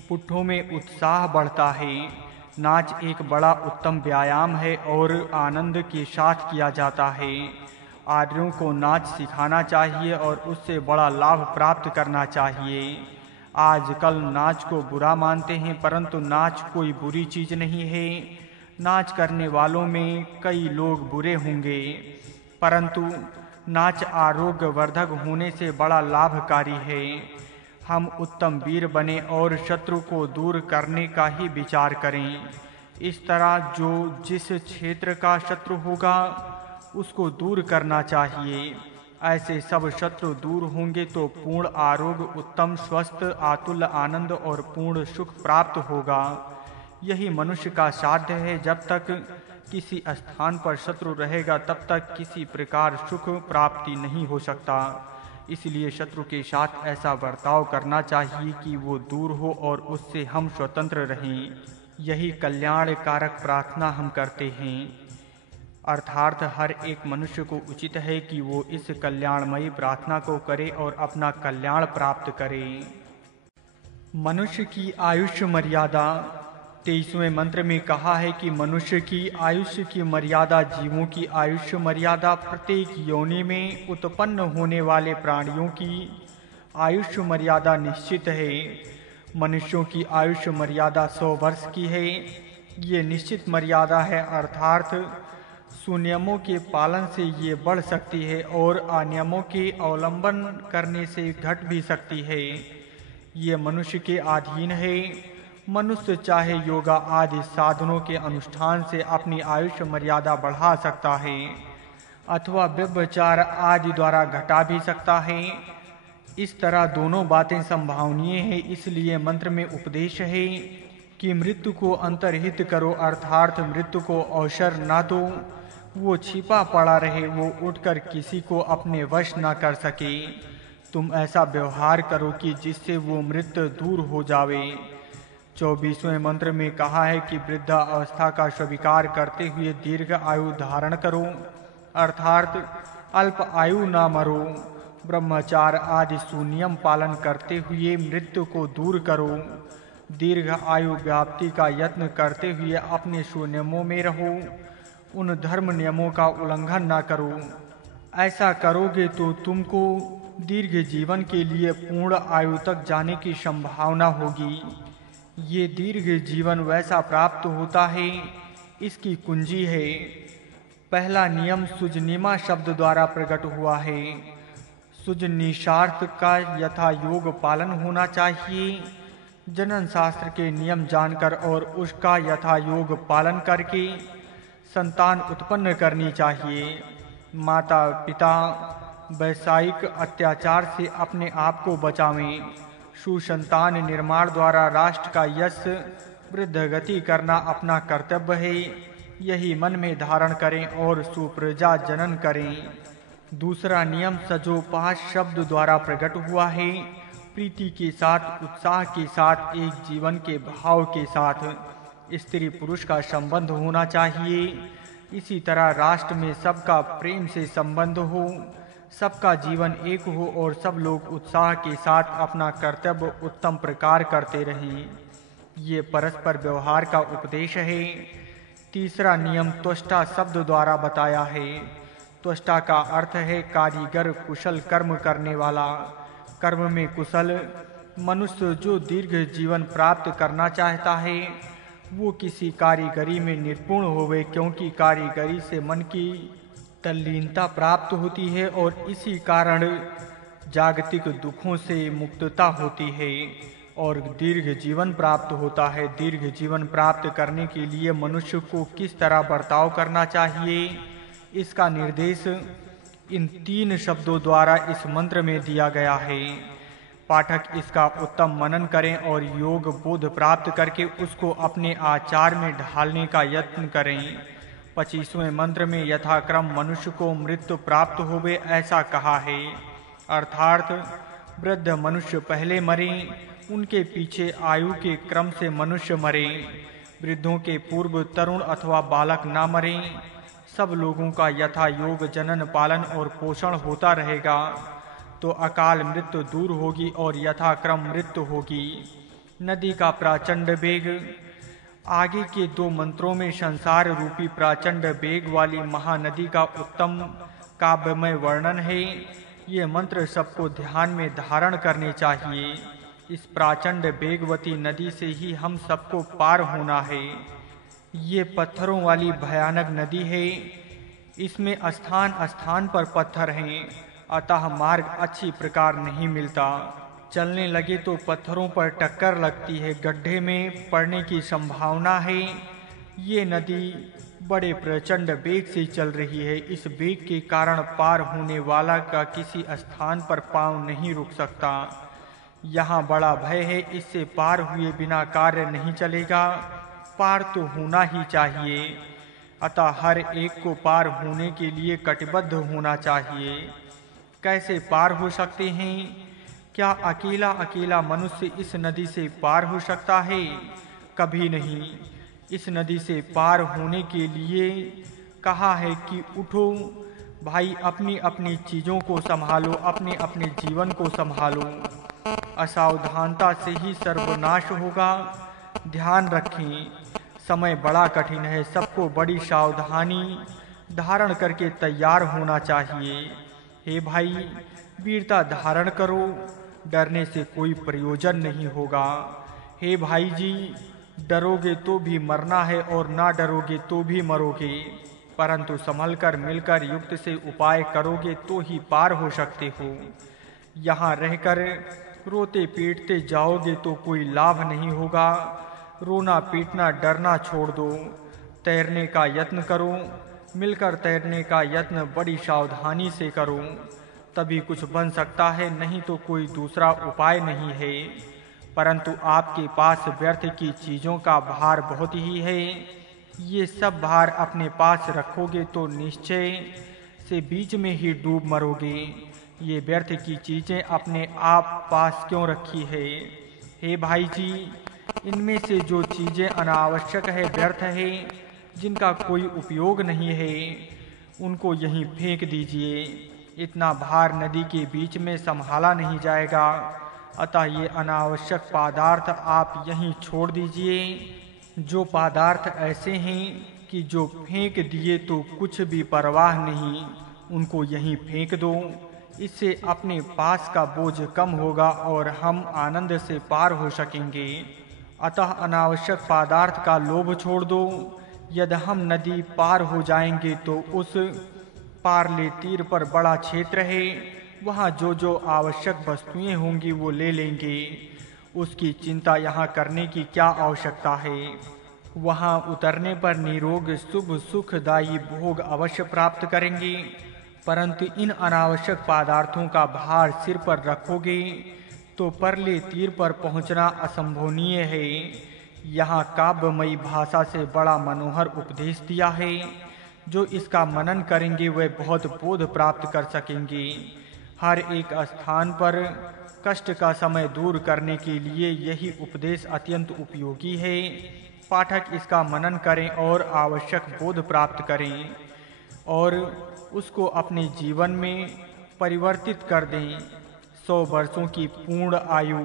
पुट्ठों में उत्साह बढ़ता है। नाच एक बड़ा उत्तम व्यायाम है और आनंद के साथ किया जाता है। आर्यों को नाच सिखाना चाहिए और उससे बड़ा लाभ प्राप्त करना चाहिए। आजकल नाच को बुरा मानते हैं, परंतु नाच कोई बुरी चीज नहीं है। नाच करने वालों में कई लोग बुरे होंगे, परंतु नाच आरोग्य वर्धक होने से बड़ा लाभकारी है। हम उत्तम वीर बने और शत्रु को दूर करने का ही विचार करें। इस तरह जो जिस क्षेत्र का शत्रु होगा उसको दूर करना चाहिए। ऐसे सब शत्रु दूर होंगे तो पूर्ण आरोग्य, उत्तम स्वस्थ, अतुल्य आनंद और पूर्ण सुख प्राप्त होगा। यही मनुष्य का साध्य है। जब तक किसी स्थान पर शत्रु रहेगा तब तक किसी प्रकार सुख प्राप्ति नहीं हो सकता। इसलिए शत्रु के साथ ऐसा बर्ताव करना चाहिए कि वो दूर हो और उससे हम स्वतंत्र रहें। यही कल्याण कारक प्रार्थना हम करते हैं। अर्थात हर एक मनुष्य को उचित है कि वो इस कल्याणमयी प्रार्थना को करे और अपना कल्याण प्राप्त करे। मनुष्य की आयुष्य मर्यादा। 23वें मंत्र में कहा है कि मनुष्य की आयुष्य की मर्यादा, जीवों की आयुष्य मर्यादा, प्रत्येक योनि में उत्पन्न होने वाले प्राणियों की आयुष्य मर्यादा निश्चित है। मनुष्यों की आयुष्य मर्यादा 100 वर्ष की है। ये निश्चित मर्यादा है, अर्थात सुनियमों के पालन से ये बढ़ सकती है और अनियमों के अवलंबन करने से घट भी सकती है। ये मनुष्य के अधीन है। मनुष्य चाहे योगा आदि साधनों के अनुष्ठान से अपनी आयुष्य मर्यादा बढ़ा सकता है अथवा व्यभिचार आदि द्वारा घटा भी सकता है। इस तरह दोनों बातें संभावनीय है। इसलिए मंत्र में उपदेश है कि मृत्यु को अंतर्हित करो, अर्थात मृत्यु को अवसर न दो। वो छिपा पड़ा रहे, वो उठकर किसी को अपने वश न कर सके। तुम ऐसा व्यवहार करो कि जिससे वो मृत्यु दूर हो जावे। 24वें मंत्र में कहा है कि वृद्धावस्था का स्वीकार करते हुए दीर्घ आयु धारण करो, अर्थात अल्प आयु न मरो। ब्रह्मचार आदि सुनियम पालन करते हुए मृत्यु को दूर करो। दीर्घ आयु व्याप्ति का यत्न करते हुए अपने सुनियमों में रहो। उन धर्म नियमों का उल्लंघन न करो। ऐसा करोगे तो तुमको दीर्घ जीवन के लिए पूर्ण आयु तक जाने की संभावना होगी। ये दीर्घ जीवन वैसा प्राप्त होता है, इसकी कुंजी है। पहला नियम सुजनिमा शब्द द्वारा प्रकट हुआ है। सुजनिशार्थ का यथा योग पालन होना चाहिए। जनन शास्त्र के नियम जानकर और उसका यथा योग पालन करके संतान उत्पन्न करनी चाहिए। माता पिता वैषयिक अत्याचार से अपने आप को बचावें। सुसंतान निर्माण द्वारा राष्ट्र का यश वृद्धि करना अपना कर्तव्य है। यही मन में धारण करें और सुप्रजा जनन करें। दूसरा नियम सजोपास शब्द द्वारा प्रकट हुआ है। प्रीति के साथ, उत्साह के साथ, एक जीवन के भाव के साथ स्त्री पुरुष का संबंध होना चाहिए। इसी तरह राष्ट्र में सबका प्रेम से संबंध हो, सबका जीवन एक हो और सब लोग उत्साह के साथ अपना कर्तव्य उत्तम प्रकार करते रहें। ये परस्पर व्यवहार का उपदेश है। तीसरा नियम त्वष्टा शब्द द्वारा बताया है। त्वष्टा का अर्थ है कारीगर, कुशल कर्म करने वाला। कर्म में कुशल मनुष्य जो दीर्घ जीवन प्राप्त करना चाहता है वो किसी कारीगरी में निपुण होवे, क्योंकि कारीगरी से मन की तल्लीनता प्राप्त होती है और इसी कारण जागतिक दुखों से मुक्तता होती है और दीर्घ जीवन प्राप्त होता है। दीर्घ जीवन प्राप्त करने के लिए मनुष्य को किस तरह बर्ताव करना चाहिए, इसका निर्देश इन 3 शब्दों द्वारा इस मंत्र में दिया गया है। पाठक इसका उत्तम मनन करें और योग बोध प्राप्त करके उसको अपने आचार में ढालने का यत्न करें। 25वें मंत्र में यथाक्रम मनुष्य को मृत्यु प्राप्त होवे ऐसा कहा है, अर्थात वृद्ध मनुष्य पहले मरे, उनके पीछे आयु के क्रम से मनुष्य मरे। वृद्धों के पूर्व तरुण अथवा बालक ना मरे। सब लोगों का यथा योग जनन पालन और पोषण होता रहेगा तो अकाल मृत्यु दूर होगी और यथाक्रम मृत्यु होगी। नदी का प्रचंड वेग। आगे के 2 मंत्रों में संसार रूपी प्रचंड वेग वाली महानदी का उत्तम काव्यमय वर्णन है। ये मंत्र सबको ध्यान में धारण करने चाहिए। इस प्रचंड वेगवती नदी से ही हम सबको पार होना है। ये पत्थरों वाली भयानक नदी है। इसमें स्थान स्थान पर पत्थर हैं, अतः मार्ग अच्छी प्रकार नहीं मिलता। चलने लगे तो पत्थरों पर टक्कर लगती है, गड्ढे में पड़ने की संभावना है। ये नदी बड़े प्रचंड वेग से चल रही है। इस वेग के कारण पार होने वाला का किसी स्थान पर पांव नहीं रुक सकता। यहाँ बड़ा भय है, इससे पार हुए बिना कार्य नहीं चलेगा। पार तो होना ही चाहिए, अतः हर एक को पार होने के लिए कटिबद्ध होना चाहिए। कैसे पार हो सकते हैं? क्या अकेला अकेला मनुष्य इस नदी से पार हो सकता है? कभी नहीं। इस नदी से पार होने के लिए कहा है कि उठो भाई, अपनी अपनी चीजों को संभालो, अपने अपने जीवन को संभालो। असावधानता से ही सर्वनाश होगा। ध्यान रखें, समय बड़ा कठिन है, सबको बड़ी सावधानी धारण करके तैयार होना चाहिए। हे भाई, वीरता धारण करो, डरने से कोई प्रयोजन नहीं होगा। हे भाई जी, डरोगे तो भी मरना है और ना डरोगे तो भी मरोगे, परंतु संभलकर मिलकर युक्त से उपाय करोगे तो ही पार हो सकते हो। यहाँ रहकर रोते पीटते जाओगे तो कोई लाभ नहीं होगा। रोना पीटना डरना छोड़ दो, तैरने का यत्न करो। मिलकर तैरने का यत्न बड़ी सावधानी से करो, तभी कुछ बन सकता है, नहीं तो कोई दूसरा उपाय नहीं है। परंतु आपके पास व्यर्थ की चीजों का भार बहुत ही है। ये सब भार अपने पास रखोगे तो निश्चय से बीच में ही डूब मरोगे। ये व्यर्थ की चीजें अपने आप पास क्यों रखी है? हे भाई जी, इनमें से जो चीजें अनावश्यक है, व्यर्थ है, जिनका कोई उपयोग नहीं है, उनको यहीं फेंक दीजिए। इतना भार नदी के बीच में संभाला नहीं जाएगा, अतः ये अनावश्यक पदार्थ आप यहीं छोड़ दीजिए। जो पदार्थ ऐसे हैं कि जो फेंक दिए तो कुछ भी परवाह नहीं, उनको यहीं फेंक दो। इससे अपने पास का बोझ कम होगा और हम आनंद से पार हो सकेंगे। अतः अनावश्यक पदार्थ का लोभ छोड़ दो। यदि हम नदी पार हो जाएंगे तो उस पारले तीर पर बड़ा क्षेत्र है, वहाँ जो जो आवश्यक वस्तुएं होंगी वो ले लेंगे। उसकी चिंता यहाँ करने की क्या आवश्यकता है? वहाँ उतरने पर निरोग शुभ सुखदायी भोग अवश्य प्राप्त करेंगे। परंतु इन अनावश्यक पदार्थों का भार सिर पर रखोगे तो परले तीर पर पहुंचना असंभवनीय है। यहाँ काव्यमयी भाषा से बड़ा मनोहर उपदेश दिया है। जो इसका मनन करेंगे वे बहुत बोध प्राप्त कर सकेंगे। हर एक स्थान पर कष्ट का समय दूर करने के लिए यही उपदेश अत्यंत उपयोगी है। पाठक इसका मनन करें और आवश्यक बोध प्राप्त करें और उसको अपने जीवन में परिवर्तित कर दें। 100 वर्षों की पूर्ण आयु।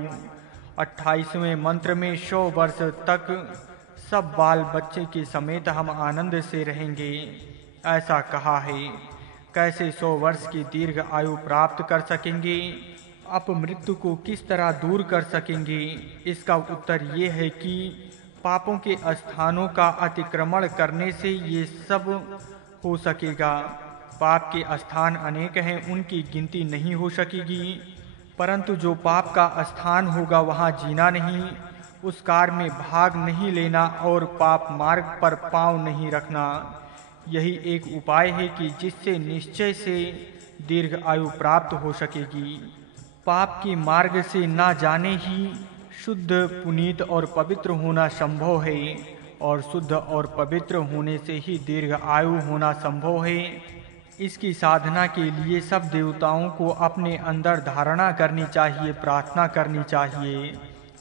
28वें मंत्र में 100 वर्ष तक सब बाल बच्चे के समेत हम आनंद से रहेंगे, ऐसा कहा है। कैसे 100 वर्ष की दीर्घ आयु प्राप्त कर सकेंगे? अपमृत्यु को किस तरह दूर कर सकेंगे? इसका उत्तर ये है कि पापों के स्थानों का अतिक्रमण करने से ये सब हो सकेगा। पाप के स्थान अनेक हैं, उनकी गिनती नहीं हो सकेगी, परंतु जो पाप का स्थान होगा वहाँ जीना नहीं, उस कार्य में भाग नहीं लेना और पाप मार्ग पर पांव नहीं रखना। यही एक उपाय है कि जिससे निश्चय से दीर्घ आयु प्राप्त हो सकेगी। पाप के मार्ग से ना जाने ही शुद्ध, पुनीत और पवित्र होना संभव है, और शुद्ध और पवित्र होने से ही दीर्घ आयु होना संभव है। इसकी साधना के लिए सब देवताओं को अपने अंदर धारणा करनी चाहिए, प्रार्थना करनी चाहिए।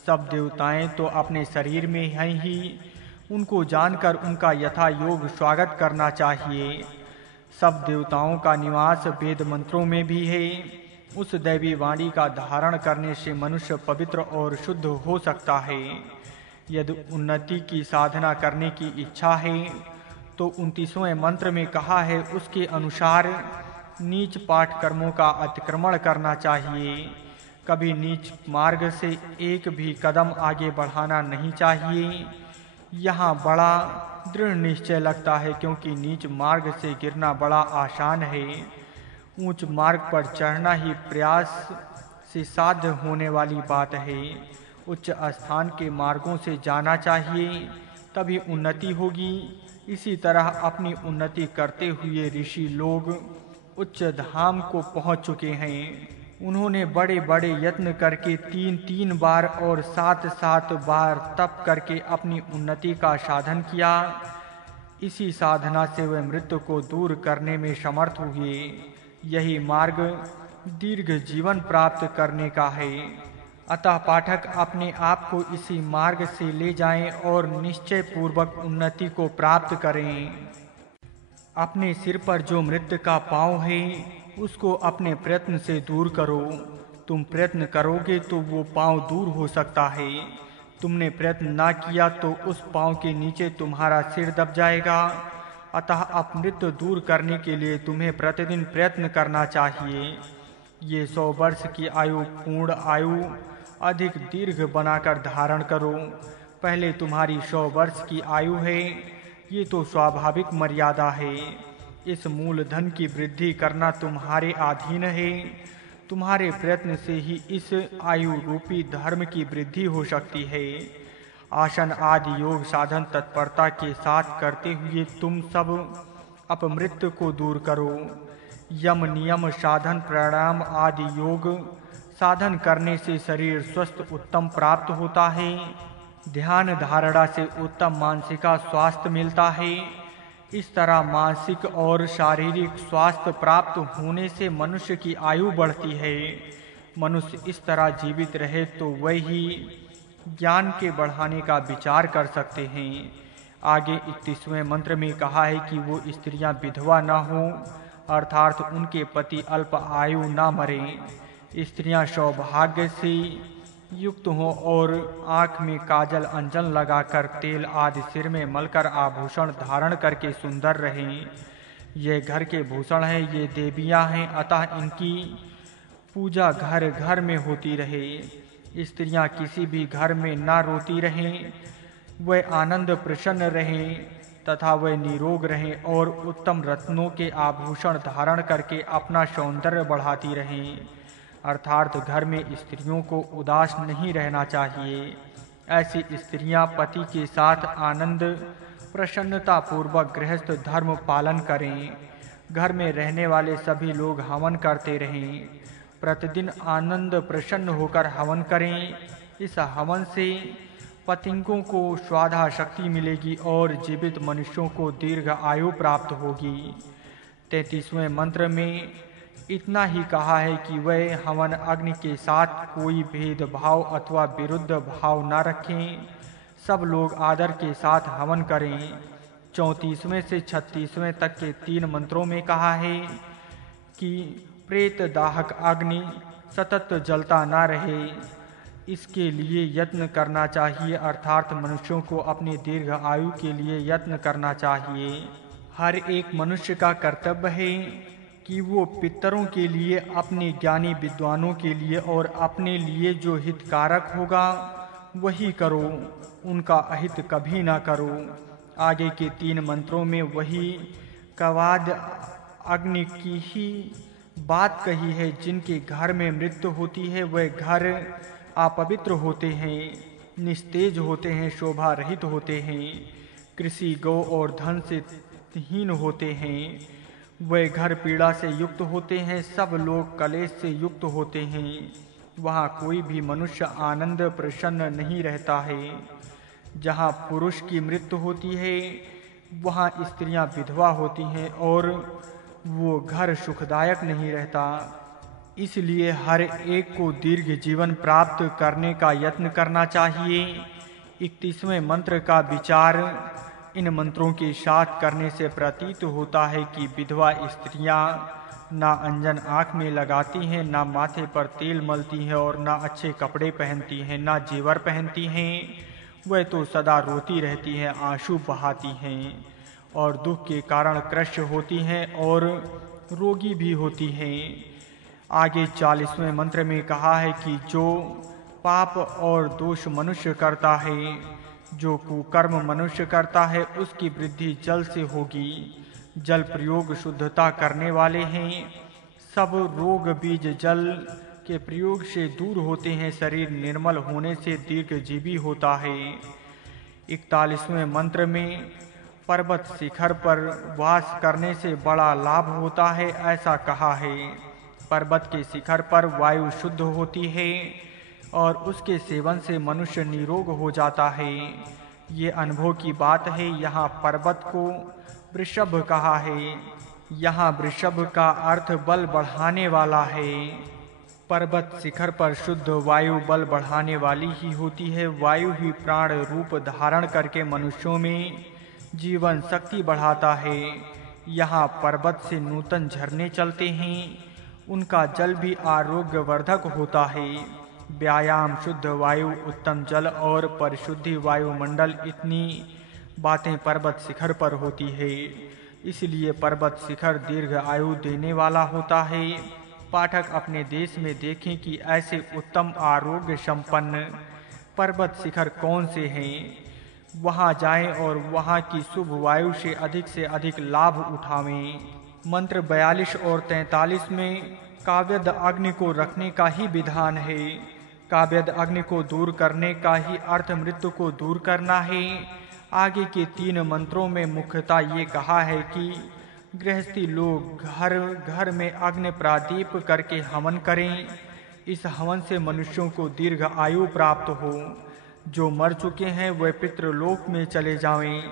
सब देवताएं तो अपने शरीर में हैं ही, उनको जानकर उनका यथा योग स्वागत करना चाहिए। सब देवताओं का निवास वेद मंत्रों में भी है। उस दैवी वाणी का धारण करने से मनुष्य पवित्र और शुद्ध हो सकता है। यदि उन्नति की साधना करने की इच्छा है तो 29वें मंत्र में कहा है उसके अनुसार नीच पाठ कर्मों का अतिक्रमण करना चाहिए। कभी नीच मार्ग से एक भी कदम आगे बढ़ाना नहीं चाहिए। यहाँ बड़ा दृढ़ निश्चय लगता है, क्योंकि नीच मार्ग से गिरना बड़ा आसान है। ऊंच मार्ग पर चढ़ना ही प्रयास से साध्य होने वाली बात है। उच्च स्थान के मार्गों से जाना चाहिए, तभी उन्नति होगी। इसी तरह अपनी उन्नति करते हुए ऋषि लोग उच्च धाम को पहुंच चुके हैं। उन्होंने बड़े बड़े यत्न करके 3-3 बार और 7-7 बार तप करके अपनी उन्नति का साधन किया। इसी साधना से वे मृत्यु को दूर करने में समर्थ हुए। यही मार्ग दीर्घ जीवन प्राप्त करने का है। अतः पाठक अपने आप को इसी मार्ग से ले जाएं और निश्चय पूर्वक उन्नति को प्राप्त करें। अपने सिर पर जो मृत्यु का पांव है उसको अपने प्रयत्न से दूर करो। तुम प्रयत्न करोगे तो वो पांव दूर हो सकता है। तुमने प्रयत्न ना किया तो उस पांव के नीचे तुम्हारा सिर दब जाएगा। अतः अपमृत्यु दूर करने के लिए तुम्हें प्रतिदिन प्रयत्न करना चाहिए। ये 100 वर्ष की आयु पूर्ण आयु अधिक दीर्घ बनाकर धारण करो। पहले तुम्हारी 100 वर्ष की आयु है, ये तो स्वाभाविक मर्यादा है। इस मूल धन की वृद्धि करना तुम्हारे अधीन है। तुम्हारे प्रयत्न से ही इस आयु रूपी धर्म की वृद्धि हो सकती है। आसन आदि योग साधन तत्परता के साथ करते हुए तुम सब अपमृत्यु को दूर करो। यम नियम साधन प्राणायाम आदि योग साधन करने से शरीर स्वस्थ उत्तम प्राप्त होता है। ध्यान धारणा से उत्तम मानसिक स्वास्थ्य मिलता है। इस तरह मानसिक और शारीरिक स्वास्थ्य प्राप्त होने से मनुष्य की आयु बढ़ती है। मनुष्य इस तरह जीवित रहे तो वही ज्ञान के बढ़ाने का विचार कर सकते हैं। आगे 31वें मंत्र में कहा है कि वो स्त्रियां विधवा न हो, अर्थात उनके पति अल्प आयु न मरे। स्त्रियां सौभाग्य से युक्त हो और आँख में काजल अंजन लगाकर तेल आदि सिर में मलकर आभूषण धारण करके सुंदर रहें। ये घर के भूषण हैं, ये देवियां हैं, अतः इनकी पूजा घर घर में होती रहे। स्त्रियां किसी भी घर में ना रोती रहें, वह आनंद प्रसन्न रहें तथा वह निरोग रहें और उत्तम रत्नों के आभूषण धारण करके अपना सौंदर्य बढ़ाती रहें। अर्थात घर में स्त्रियों को उदास नहीं रहना चाहिए। ऐसी स्त्रियां पति के साथ आनंद प्रसन्नता पूर्वक गृहस्थ धर्म पालन करें। घर में रहने वाले सभी लोग हवन करते रहें। प्रतिदिन आनंद प्रसन्न होकर हवन करें। इस हवन से पतिंगों को स्वाधा शक्ति मिलेगी और जीवित मनुष्यों को दीर्घ आयु प्राप्त होगी। 33वें मंत्र में इतना ही कहा है कि वह हवन अग्नि के साथ कोई भेदभाव अथवा विरुद्ध भाव न रखें। सब लोग आदर के साथ हवन करें। 34वें से 36वें तक के 3 मंत्रों में कहा है कि प्रेत दाहक अग्नि सतत जलता न रहे, इसके लिए यत्न करना चाहिए। अर्थात मनुष्यों को अपनी दीर्घ आयु के लिए यत्न करना चाहिए। हर एक मनुष्य का कर्तव्य है कि वो पितरों के लिए, अपने ज्ञानी विद्वानों के लिए और अपने लिए जो हितकारक होगा वही करो, उनका अहित कभी ना करो। आगे के 3 मंत्रों में वही कवाद अग्नि की ही बात कही है। जिनके घर में मृत्यु होती है वह घर अपवित्र होते हैं, निस्तेज होते हैं, शोभा रहित होते हैं, कृषि गौ और धन से हीन होते हैं। वह घर पीड़ा से युक्त होते हैं, सब लोग कलेश से युक्त होते हैं। वहाँ कोई भी मनुष्य आनंद प्रसन्न नहीं रहता है। जहाँ पुरुष की मृत्यु होती है वहाँ स्त्रियाँ विधवा होती हैं और वो घर सुखदायक नहीं रहता। इसलिए हर एक को दीर्घ जीवन प्राप्त करने का यत्न करना चाहिए। 31वें मंत्र का विचार इन मंत्रों के साथ करने से प्रतीत होता है कि विधवा स्त्रियां ना अंजन आँख में लगाती हैं, ना माथे पर तेल मलती हैं और ना अच्छे कपड़े पहनती हैं, ना जेवर पहनती हैं। वह तो सदा रोती रहती हैं, आंसू बहाती हैं और दुख के कारण क्रश होती हैं और रोगी भी होती हैं। आगे 40वें मंत्र में कहा है कि जो पाप और दोष मनुष्य करता है, जो कुकर्म मनुष्य करता है, उसकी वृद्धि जल से होगी। जल प्रयोग शुद्धता करने वाले हैं। सब रोग बीज जल के प्रयोग से दूर होते हैं, शरीर निर्मल होने से दीर्घजीवी होता है। 41वें मंत्र में पर्वत शिखर पर वास करने से बड़ा लाभ होता है ऐसा कहा है। पर्वत के शिखर पर वायु शुद्ध होती है और उसके सेवन से मनुष्य निरोग हो जाता है। ये अनुभव की बात है। यहाँ पर्वत को वृषभ कहा है। यहाँ वृषभ का अर्थ बल बढ़ाने वाला है। पर्वत शिखर पर शुद्ध वायु बल बढ़ाने वाली ही होती है। वायु ही प्राण रूप धारण करके मनुष्यों में जीवन शक्ति बढ़ाता है। यहाँ पर्वत से नूतन झरने चलते हैं, उनका जल भी आरोग्यवर्धक होता है। व्यायाम, शुद्ध वायु, उत्तम जल और परिशुद्धि वायुमंडल, इतनी बातें पर्वत शिखर पर होती है। इसलिए पर्वत शिखर दीर्घ आयु देने वाला होता है। पाठक अपने देश में देखें कि ऐसे उत्तम आरोग्य संपन्न पर्वत शिखर कौन से हैं। वहां जाएं और वहां की शुभ वायु से अधिक लाभ उठावें। मंत्र 42 और 43 में काव्यद अग्नि को रखने का ही विधान है। काव्यद अग्नि को दूर करने का ही अर्थ मृत्यु को दूर करना है। आगे के 3 मंत्रों में मुख्यतः ये कहा है कि गृहस्थी लोग घर घर में अग्नि प्रादीप करके हवन करें। इस हवन से मनुष्यों को दीर्घ आयु प्राप्त हो। जो मर चुके हैं वे पितृलोक में चले जाएं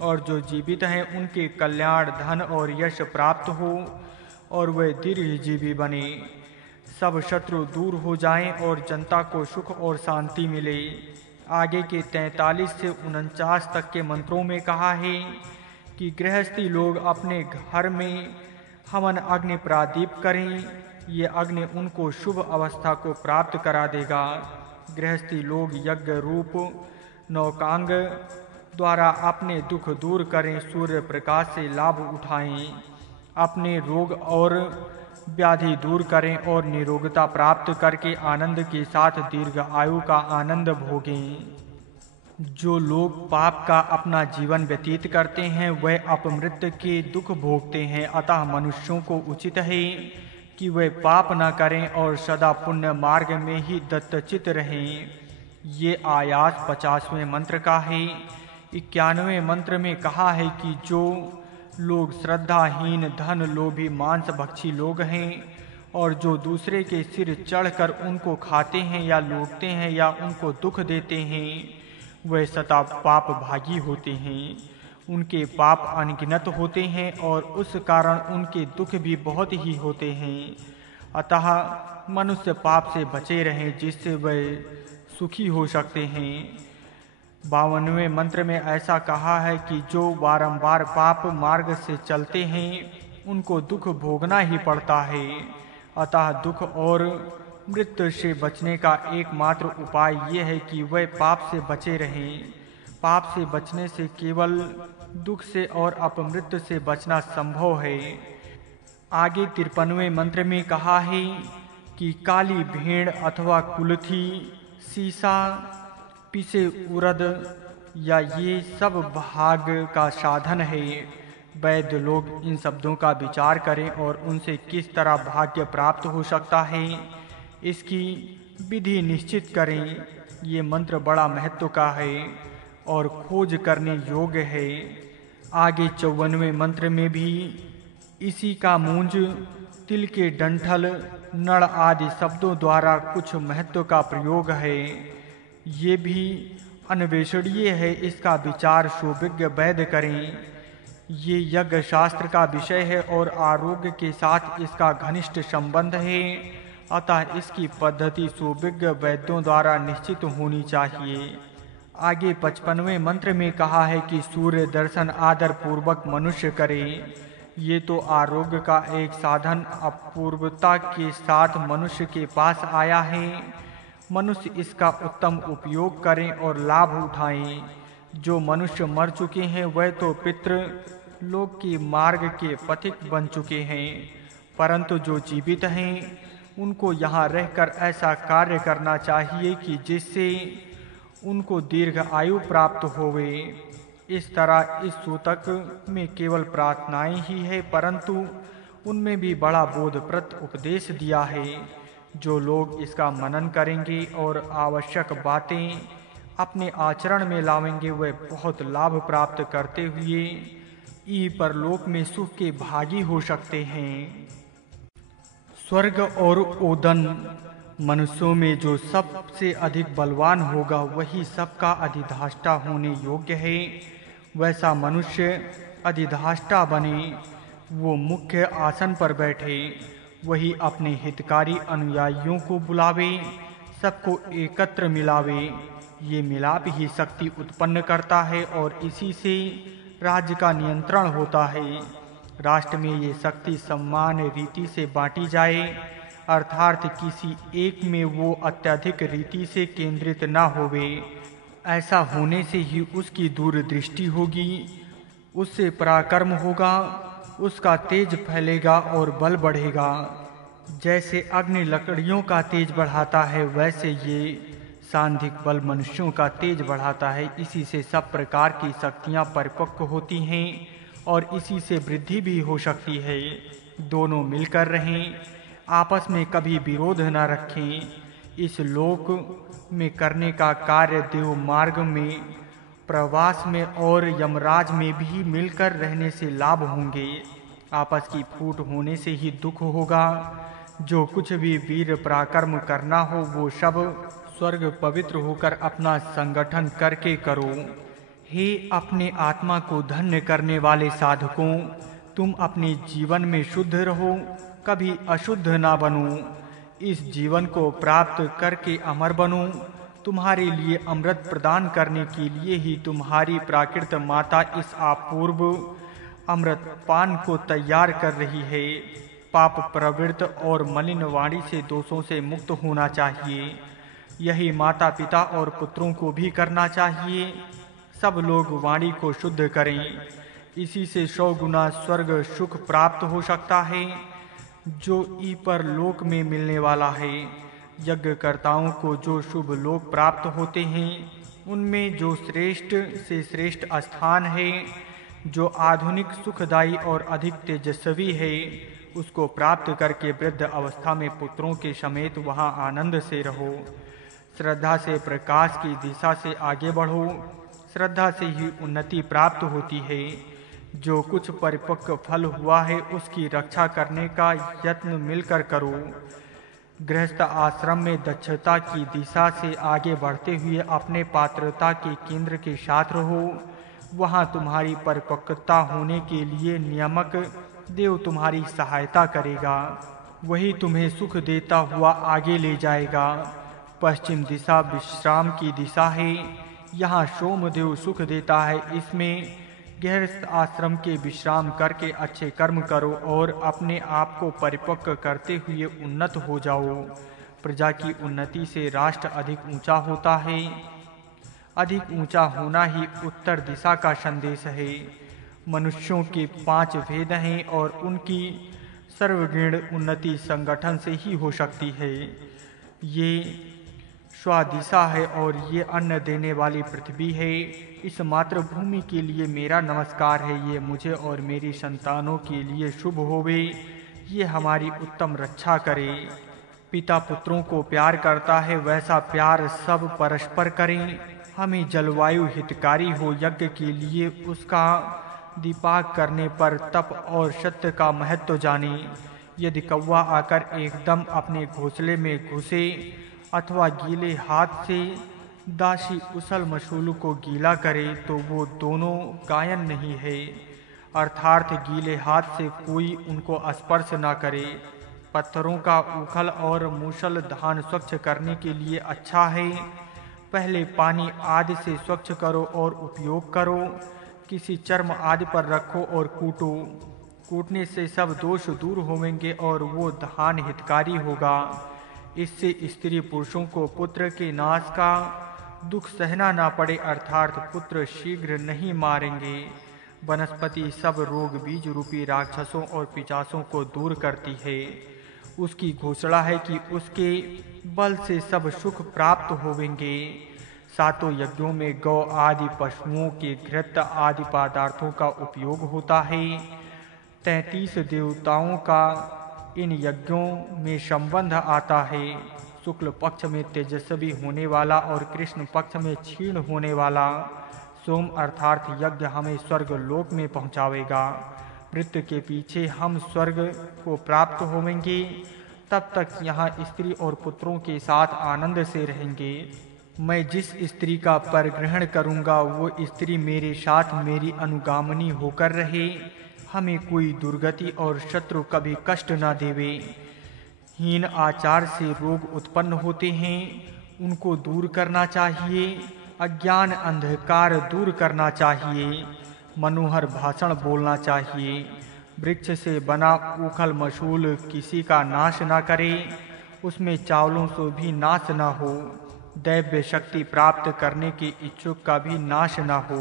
और जो जीवित हैं उनके कल्याण, धन और यश प्राप्त हो और वे दीर्घजीवी बने। सब शत्रु दूर हो जाएं और जनता को सुख और शांति मिले। आगे के 43 से 49 तक के मंत्रों में कहा है कि गृहस्थी लोग अपने घर में हवन अग्नि प्रादीप करें। ये अग्नि उनको शुभ अवस्था को प्राप्त करा देगा। गृहस्थी लोग यज्ञ रूप नौकांग द्वारा अपने दुख दूर करें, सूर्य प्रकाश से लाभ उठाएं, अपने रोग और व्याधि दूर करें और निरोगता प्राप्त करके आनंद के साथ दीर्घ आयु का आनंद भोगें। जो लोग पाप का अपना जीवन व्यतीत करते हैं वह अपमृत्यु के दुख भोगते हैं। अतः मनुष्यों को उचित है कि वे पाप न करें और सदा पुण्य मार्ग में ही दत्तचित रहें। ये आयास 50वें मंत्र का है। 91वें मंत्र में कहा है कि जो लोग श्रद्धाहीन, धन लोभी, मांस भक्षी लोग हैं और जो दूसरे के सिर चढ़कर उनको खाते हैं या लूटते हैं या उनको दुख देते हैं वे सदा पाप भागी होते हैं। उनके पाप अनगिनत होते हैं और उस कारण उनके दुख भी बहुत ही होते हैं। अतः मनुष्य पाप से बचे रहें जिससे वे सुखी हो सकते हैं। 52वें मंत्र में ऐसा कहा है कि जो बारंबार पाप मार्ग से चलते हैं उनको दुख भोगना ही पड़ता है। अतः दुख और मृत्यु से बचने का एकमात्र उपाय यह है कि वे पाप से बचे रहें। पाप से बचने से केवल दुख से और अपमृत्यु से बचना संभव है। आगे 53वें मंत्र में कहा है कि काली भेड़ अथवा कुलथी, सीसा, पीसे उड़द या ये सब भाग का साधन है। वैद्य लोग इन शब्दों का विचार करें और उनसे किस तरह भाग्य प्राप्त हो सकता है इसकी विधि निश्चित करें। ये मंत्र बड़ा महत्व का है और खोज करने योग्य है। आगे 54वें मंत्र में भी इसी का मूंज, तिल के डंठल, नड़ आदि शब्दों द्वारा कुछ महत्व का प्रयोग है। ये भी अन्वेषणीय है, इसका विचार सुविज्ञ वैद्य करें। ये यज्ञ शास्त्र का विषय है और आरोग्य के साथ इसका घनिष्ठ संबंध है। अतः इसकी पद्धति सुविज्ञ वैद्यों द्वारा निश्चित होनी चाहिए। आगे 55वें मंत्र में कहा है कि सूर्य दर्शन आदर पूर्वक मनुष्य करे। ये तो आरोग्य का एक साधन अपूर्वता के साथ मनुष्य के पास आया है। मनुष्य इसका उत्तम उपयोग करें और लाभ उठाएं। जो मनुष्य मर चुके हैं वह तो पितृ लोक के मार्ग के पथिक बन चुके हैं, परंतु जो जीवित हैं उनको यहाँ रहकर ऐसा कार्य करना चाहिए कि जिससे उनको दीर्घ आयु प्राप्त होवे। इस तरह इस सूतक में केवल प्रार्थनाएं ही है, परंतु उनमें भी बड़ा बोधप्रद उपदेश दिया है। जो लोग इसका मनन करेंगे और आवश्यक बातें अपने आचरण में लावेंगे वे बहुत लाभ प्राप्त करते हुए परलोक में सुख के भागी हो सकते हैं। स्वर्ग और ओदन, मनुष्यों में जो सबसे अधिक बलवान होगा वही सबका अधिष्ठाता होने योग्य है। वैसा मनुष्य अधिष्ठाता बने, वो मुख्य आसन पर बैठे, वही अपने हितकारी अनुयायियों को बुलावे, सबको एकत्र मिलावे। ये मिलाप ही शक्ति उत्पन्न करता है और इसी से राज्य का नियंत्रण होता है। राष्ट्र में ये शक्ति समान रीति से बांटी जाए, अर्थात किसी एक में वो अत्यधिक रीति से केंद्रित न होवे। ऐसा होने से ही उसकी दूरदृष्टि होगी, उससे पराक्रम होगा, उसका तेज फैलेगा और बल बढ़ेगा। जैसे अग्नि लकड़ियों का तेज बढ़ाता है, वैसे ये सांधिक बल मनुष्यों का तेज बढ़ाता है। इसी से सब प्रकार की शक्तियां परिपक्व होती हैं और इसी से वृद्धि भी हो सकती है। दोनों मिलकर रहें, आपस में कभी विरोध न रखें। इस लोक में करने का कार्य देव मार्ग में, प्रवास में और यमराज में भी मिलकर रहने से लाभ होंगे। आपस की फूट होने से ही दुख होगा। जो कुछ भी वीर पराक्रम करना हो वो सब स्वर्ग पवित्र होकर अपना संगठन करके करो। हे अपने आत्मा को धन्य करने वाले साधकों, तुम अपने जीवन में शुद्ध रहो, कभी अशुद्ध ना बनो। इस जीवन को प्राप्त करके अमर बनो। तुम्हारे लिए अमृत प्रदान करने के लिए ही तुम्हारी प्राकृत माता इस अपूर्व अमृत पान को तैयार कर रही है। पाप प्रवृत्त और मलिन वाणी से दोषों से मुक्त होना चाहिए। यही माता पिता और पुत्रों को भी करना चाहिए। सब लोग वाणी को शुद्ध करें, इसी से 100 गुना स्वर्ग सुख प्राप्त हो सकता है जो पर लोक में मिलने वाला है। यज्ञकर्ताओं को जो शुभ लोक प्राप्त होते हैं, उनमें जो श्रेष्ठ से श्रेष्ठ स्थान है, जो आधुनिक सुखदायी और अधिक तेजस्वी है, उसको प्राप्त करके वृद्ध अवस्था में पुत्रों के समेत वहां आनंद से रहो। श्रद्धा से प्रकाश की दिशा से आगे बढ़ो। श्रद्धा से ही उन्नति प्राप्त होती है। जो कुछ परिपक्व फल हुआ है उसकी रक्षा करने का यत्न मिलकर करो। गृहस्थ आश्रम में दक्षता की दिशा से आगे बढ़ते हुए अपने पात्रता के केंद्र के साथ रहो। वहां तुम्हारी परिपक्वता होने के लिए नियामक देव तुम्हारी सहायता करेगा। वही तुम्हें सुख देता हुआ आगे ले जाएगा। पश्चिम दिशा विश्राम की दिशा है। यहाँ सोमदेव सुख देता है। इसमें गृहस्थ आश्रम के विश्राम करके अच्छे कर्म करो और अपने आप को परिपक्व करते हुए उन्नत हो जाओ। प्रजा की उन्नति से राष्ट्र अधिक ऊंचा होता है। अधिक ऊंचा होना ही उत्तर दिशा का संदेश है। मनुष्यों के 5 भेद हैं और उनकी सर्वगुण उन्नति संगठन से ही हो सकती है। ये स्वादिशा है और ये अन्न देने वाली पृथ्वी है। इस मातृभूमि के लिए मेरा नमस्कार है। ये मुझे और मेरी संतानों के लिए शुभ होवे। ये हमारी उत्तम रक्षा करे। पिता पुत्रों को प्यार करता है, वैसा प्यार सब परस्पर करें। हमें जलवायु हितकारी हो। यज्ञ के लिए उसका दीपाक करने पर तप और सत्य का महत्व जाने। यदि कौवा आकर एकदम अपने घोंसले में घुसे अथवा गीले हाथ से दासी उसल मशूल को गीला करे तो वो दोनों गायन नहीं है। अर्थात गीले हाथ से कोई उनको स्पर्श न करे। पत्थरों का उखल और मूसल धान स्वच्छ करने के लिए अच्छा है। पहले पानी आदि से स्वच्छ करो और उपयोग करो। किसी चर्म आदि पर रखो और कूटो। कूटने से सब दोष दूर होंगे और वो धान हितकारी होगा। इससे स्त्री पुरुषों को पुत्र के नाश का दुख सहना ना पड़े, अर्थात पुत्र शीघ्र नहीं मारेंगे। वनस्पति सब रोग बीज रूपी राक्षसों और पिशाचों को दूर करती है। उसकी घोषणा है कि उसके बल से सब सुख प्राप्त होवेंगे। 7 यज्ञों में गौ आदि पशुओं के घृत आदि पदार्थों का उपयोग होता है। 33 देवताओं का इन यज्ञों में संबंध आता है। शुक्ल पक्ष में तेजस्वी होने वाला और कृष्ण पक्ष में क्षीण होने वाला सोम अर्थात यज्ञ हमें स्वर्ग लोक में पहुंचावेगा। मृत्यु के पीछे हम स्वर्ग को प्राप्त होवेंगे। तब तक यहाँ स्त्री और पुत्रों के साथ आनंद से रहेंगे। मैं जिस स्त्री का परिग्रहण करूँगा वो स्त्री मेरे साथ मेरी अनुगामिनी होकर रहे। हमें कोई दुर्गति और शत्रु कभी कष्ट न देवे। हीन आचार से रोग उत्पन्न होते हैं, उनको दूर करना चाहिए। अज्ञान अंधकार दूर करना चाहिए। मनोहर भाषण बोलना चाहिए। वृक्ष से बना उखल मशूल किसी का नाश न करे, उसमें चावलों से भी नाश न हो। दैव्य शक्ति प्राप्त करने के इच्छुक का भी नाश न हो।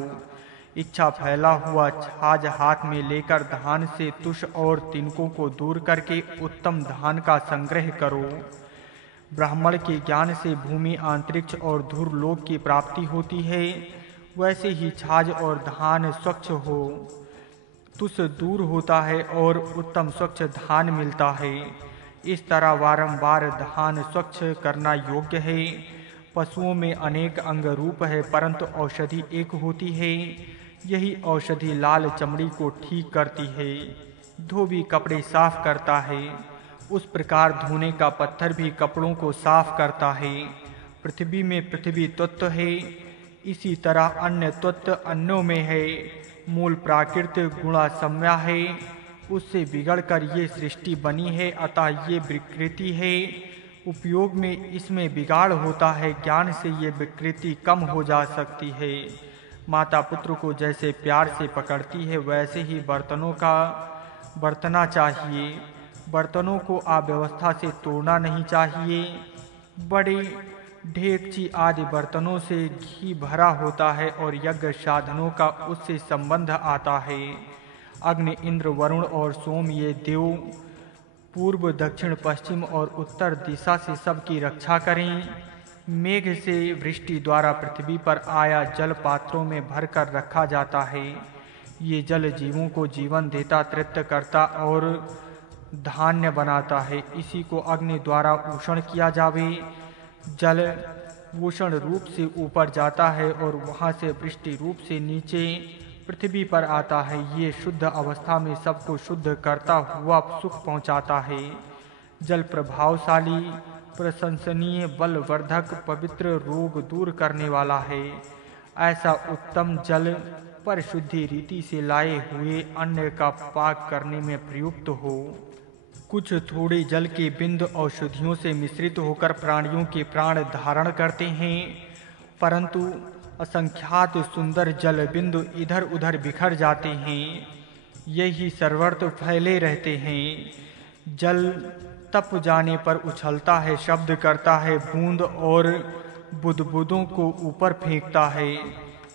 इच्छा फैला हुआ छाछ हाथ में लेकर धान से तुष और तिनकों को दूर करके उत्तम धान का संग्रह करो। ब्राह्मण के ज्ञान से भूमि अंतरिक्ष और धूर्लोक की प्राप्ति होती है। वैसे ही छाछ और धान स्वच्छ हो तुष दूर होता है और उत्तम स्वच्छ धान मिलता है। इस तरह बारंबार धान स्वच्छ करना योग्य है। पशुओं में अनेक अंग रूप है परंतु औषधि एक होती है। यही औषधि लाल चमड़ी को ठीक करती है। धोबी कपड़े साफ करता है, उस प्रकार धोने का पत्थर भी कपड़ों को साफ करता है। पृथ्वी में पृथ्वी तत्व है, इसी तरह अन्य तत्व अन्यों में है। मूल प्राकृत गुणा सम्या है, उससे बिगड़कर ये सृष्टि बनी है, अतः ये विकृति है। उपयोग में इसमें बिगाड़ होता है, ज्ञान से ये विकृति कम हो जा सकती है। माता पुत्र को जैसे प्यार से पकड़ती है वैसे ही बर्तनों का बरतना चाहिए। बर्तनों को अव्यवस्था से तोड़ना नहीं चाहिए। बड़े ढेकची आदि बर्तनों से घी भरा होता है और यज्ञ साधनों का उससे संबंध आता है। अग्नि, इंद्र, वरुण और सोम ये देव पूर्व, दक्षिण, पश्चिम और उत्तर दिशा से सबकी रक्षा करें। मेघ से वृष्टि द्वारा पृथ्वी पर आया जल पात्रों में भरकर रखा जाता है। ये जल जीवों को जीवन देता, तृप्त करता और धान्य बनाता है। इसी को अग्नि द्वारा उष्ण किया जावे। जल उष्ण रूप से ऊपर जाता है और वहाँ से वृष्टि रूप से नीचे पृथ्वी पर आता है। ये शुद्ध अवस्था में सबको शुद्ध करता हुआ सुख पहुँचाता है। जल प्रभावशाली, प्रशंसनीय, बलवर्धक, पवित्र, रोग दूर करने वाला है। ऐसा उत्तम जल परिशुद्धि रीति से लाए हुए अन्न का पाक करने में प्रयुक्त हो। कुछ थोड़े जल के बिंदु औषधियों से मिश्रित होकर प्राणियों के प्राण धारण करते हैं, परंतु असंख्यात सुंदर जल बिंदु इधर उधर बिखर जाते हैं। यही सर्वत्र फैले रहते हैं। जल तप जाने पर उछलता है, शब्द करता है, बूंद और बुदबुदों को ऊपर फेंकता है,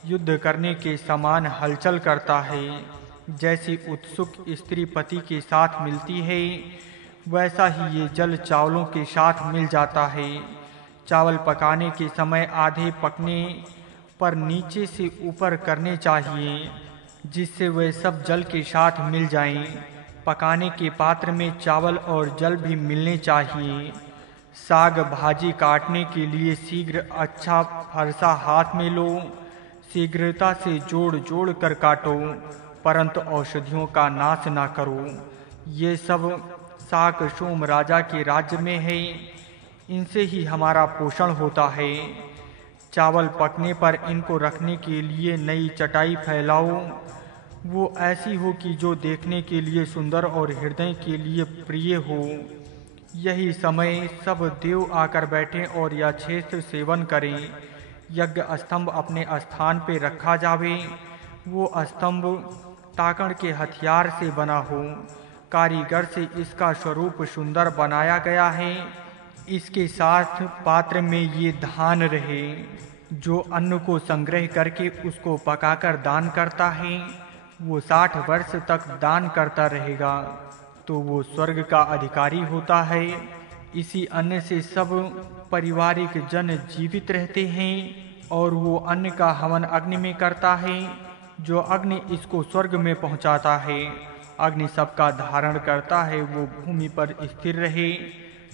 युद्ध करने के समान हलचल करता है। जैसी उत्सुक स्त्री पति के साथ मिलती है वैसा ही ये जल चावलों के साथ मिल जाता है। चावल पकाने के समय आधे पकने पर नीचे से ऊपर करने चाहिए, जिससे वे सब जल के साथ मिल जाएं। पकाने के पात्र में चावल और जल भी मिलने चाहिए। साग भाजी काटने के लिए शीघ्र अच्छा फरसा हाथ में लो। शीघ्रता से जोड़ जोड़ कर काटो, परंतु औषधियों का नाश ना करो। ये सब शाक सोम राजा के राज्य में है, इनसे ही हमारा पोषण होता है। चावल पकने पर इनको रखने के लिए नई चटाई फैलाओ। वो ऐसी हो कि जो देखने के लिए सुंदर और हृदय के लिए प्रिय हो। यही समय सब देव आकर बैठें और यथेष्ट सेवन करें। यज्ञ स्तंभ अपने स्थान पे रखा जावे। वो स्तंभ ताकड़ के हथियार से बना हो। कारीगर से इसका स्वरूप सुंदर बनाया गया है। इसके साथ पात्र में ये धान रहे। जो अन्न को संग्रह करके उसको पकाकर दान करता है वो 60 वर्ष तक दान करता रहेगा, तो वो स्वर्ग का अधिकारी होता है। इसी अन्न से सब पारिवारिक जन जीवित रहते हैं और वो अन्न का हवन अग्नि में करता है। जो अग्नि इसको स्वर्ग में पहुंचाता है अग्नि सबका धारण करता है, वो भूमि पर स्थिर रहे।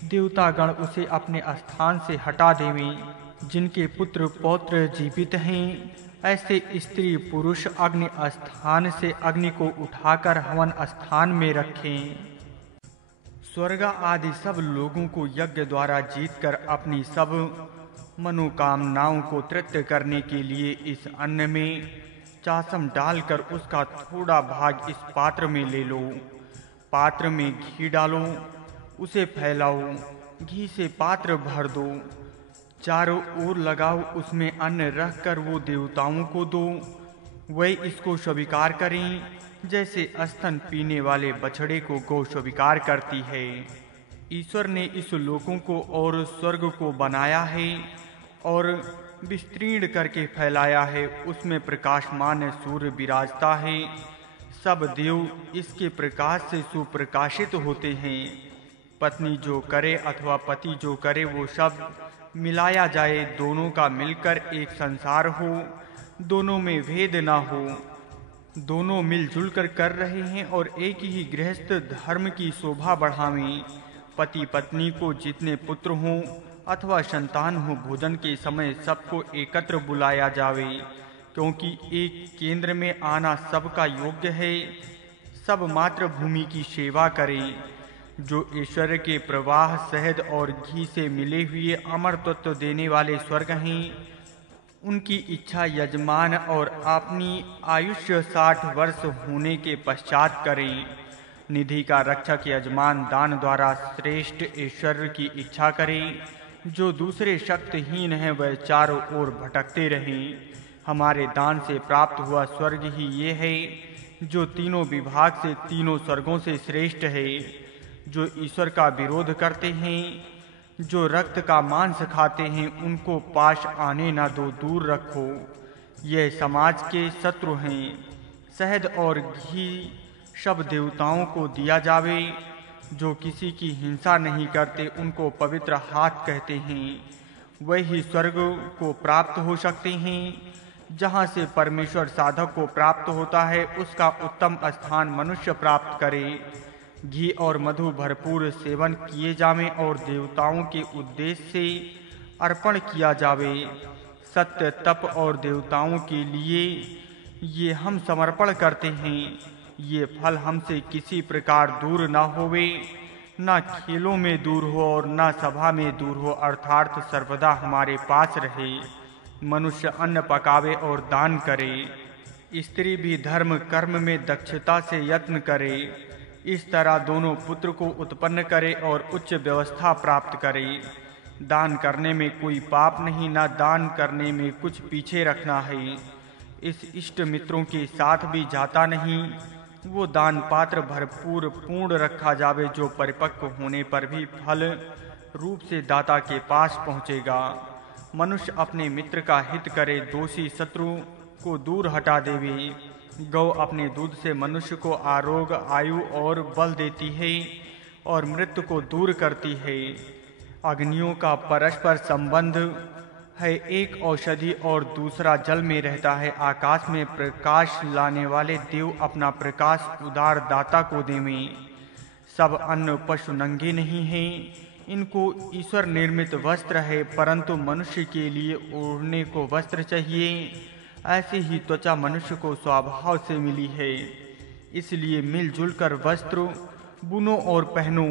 देवतागण उसे अपने स्थान से हटा देवें। जिनके पुत्र पौत्र जीवित हैं, ऐसे स्त्री पुरुष अग्नि स्थान से अग्नि को उठाकर हवन स्थान में रखें। स्वर्ग आदि सब लोगों को यज्ञ द्वारा जीतकर अपनी सब मनोकामनाओं को तृप्त करने के लिए इस अन्न में चाशम डालकर उसका थोड़ा भाग इस पात्र में ले लो। पात्र में घी डालो, उसे फैलाओ, घी से पात्र भर दो, चारों ओर लगाओ, उसमें अन्न रखकर वो देवताओं को दो। वे इसको स्वीकार करें जैसे स्तन पीने वाले बछड़े को गौ स्वीकार करती है। ईश्वर ने इस लोकों को और स्वर्ग को बनाया है और विस्तीर्ण करके फैलाया है। उसमें प्रकाशमान सूर्य विराजता है। सब देव इसके प्रकाश से सुप्रकाशित होते हैं। पत्नी जो करे अथवा पति जो करे, वो सब मिलाया जाए, दोनों का मिलकर एक संसार हो, दोनों में भेद ना हो, दोनों मिलजुल कर रहे हैं और एक ही गृहस्थ धर्म की शोभा बढ़ावें। पति पत्नी को जितने पुत्र हों अथवा संतान हो, भोजन के समय सबको एकत्र बुलाया जावे, क्योंकि एक केंद्र में आना सबका योग्य है। सब मातृभूमि की सेवा करें। जो ईश्वर के प्रवाह शहद और घी से मिले हुए अमर तत्व देने वाले स्वर्ग हैं, उनकी इच्छा यजमान और अपनी आयुष्य 60 वर्ष होने के पश्चात करें। निधि का रक्षक यजमान दान द्वारा श्रेष्ठ ईश्वर की इच्छा करें। जो दूसरे शक्तिहीन हैं, वह चारों ओर भटकते रहें। हमारे दान से प्राप्त हुआ स्वर्ग ही ये है, जो तीनों विभाग से तीनों स्वर्गों से श्रेष्ठ है। जो ईश्वर का विरोध करते हैं, जो रक्त का मांस खाते हैं, उनको पास आने न दो, दूर रखो। ये समाज के शत्रु हैं। शहद और घी सब देवताओं को दिया जावे। जो किसी की हिंसा नहीं करते, उनको पवित्र हाथ कहते हैं। वही स्वर्ग को प्राप्त हो सकते हैं। जहाँ से परमेश्वर साधक को प्राप्त होता है, उसका उत्तम स्थान मनुष्य प्राप्त करे। घी और मधु भरपूर सेवन किए जावें और देवताओं के उद्देश्य से अर्पण किया जावे। सत्य, तप और देवताओं के लिए ये हम समर्पण करते हैं। ये फल हमसे किसी प्रकार दूर न होवे, न खेलों में दूर हो और न सभा में दूर हो, अर्थात सर्वदा हमारे पास रहे। मनुष्य अन्न पकावे और दान करे। स्त्री भी धर्म कर्म में दक्षता से यत्न करे। इस तरह दोनों पुत्र को उत्पन्न करे और उच्च व्यवस्था प्राप्त करे। दान करने में कोई पाप नहीं, न दान करने में कुछ पीछे रखना है। इस इष्ट मित्रों के साथ भी जाता नहीं। वो दान पात्र भरपूर पूर्ण रखा जावे, जो परिपक्व होने पर भी फल रूप से दाता के पास पहुँचेगा। मनुष्य अपने मित्र का हित करे, दोषी शत्रु को दूर हटा देवे। गौ अपने दूध से मनुष्य को आरोग्य, आयु और बल देती है और मृत्यु को दूर करती है। अग्नियों का परस्पर संबंध है, एक औषधि और दूसरा जल में रहता है। आकाश में प्रकाश लाने वाले देव अपना प्रकाश उदार दाता को देवें। सब अन्न पशु नंगे नहीं हैं, इनको ईश्वर निर्मित वस्त्र है, परंतु मनुष्य के लिए ओढ़ने को वस्त्र चाहिए। ऐसी ही त्वचा मनुष्य को स्वभाव से मिली है, इसलिए मिलजुल कर वस्त्र बुनो और पहनो।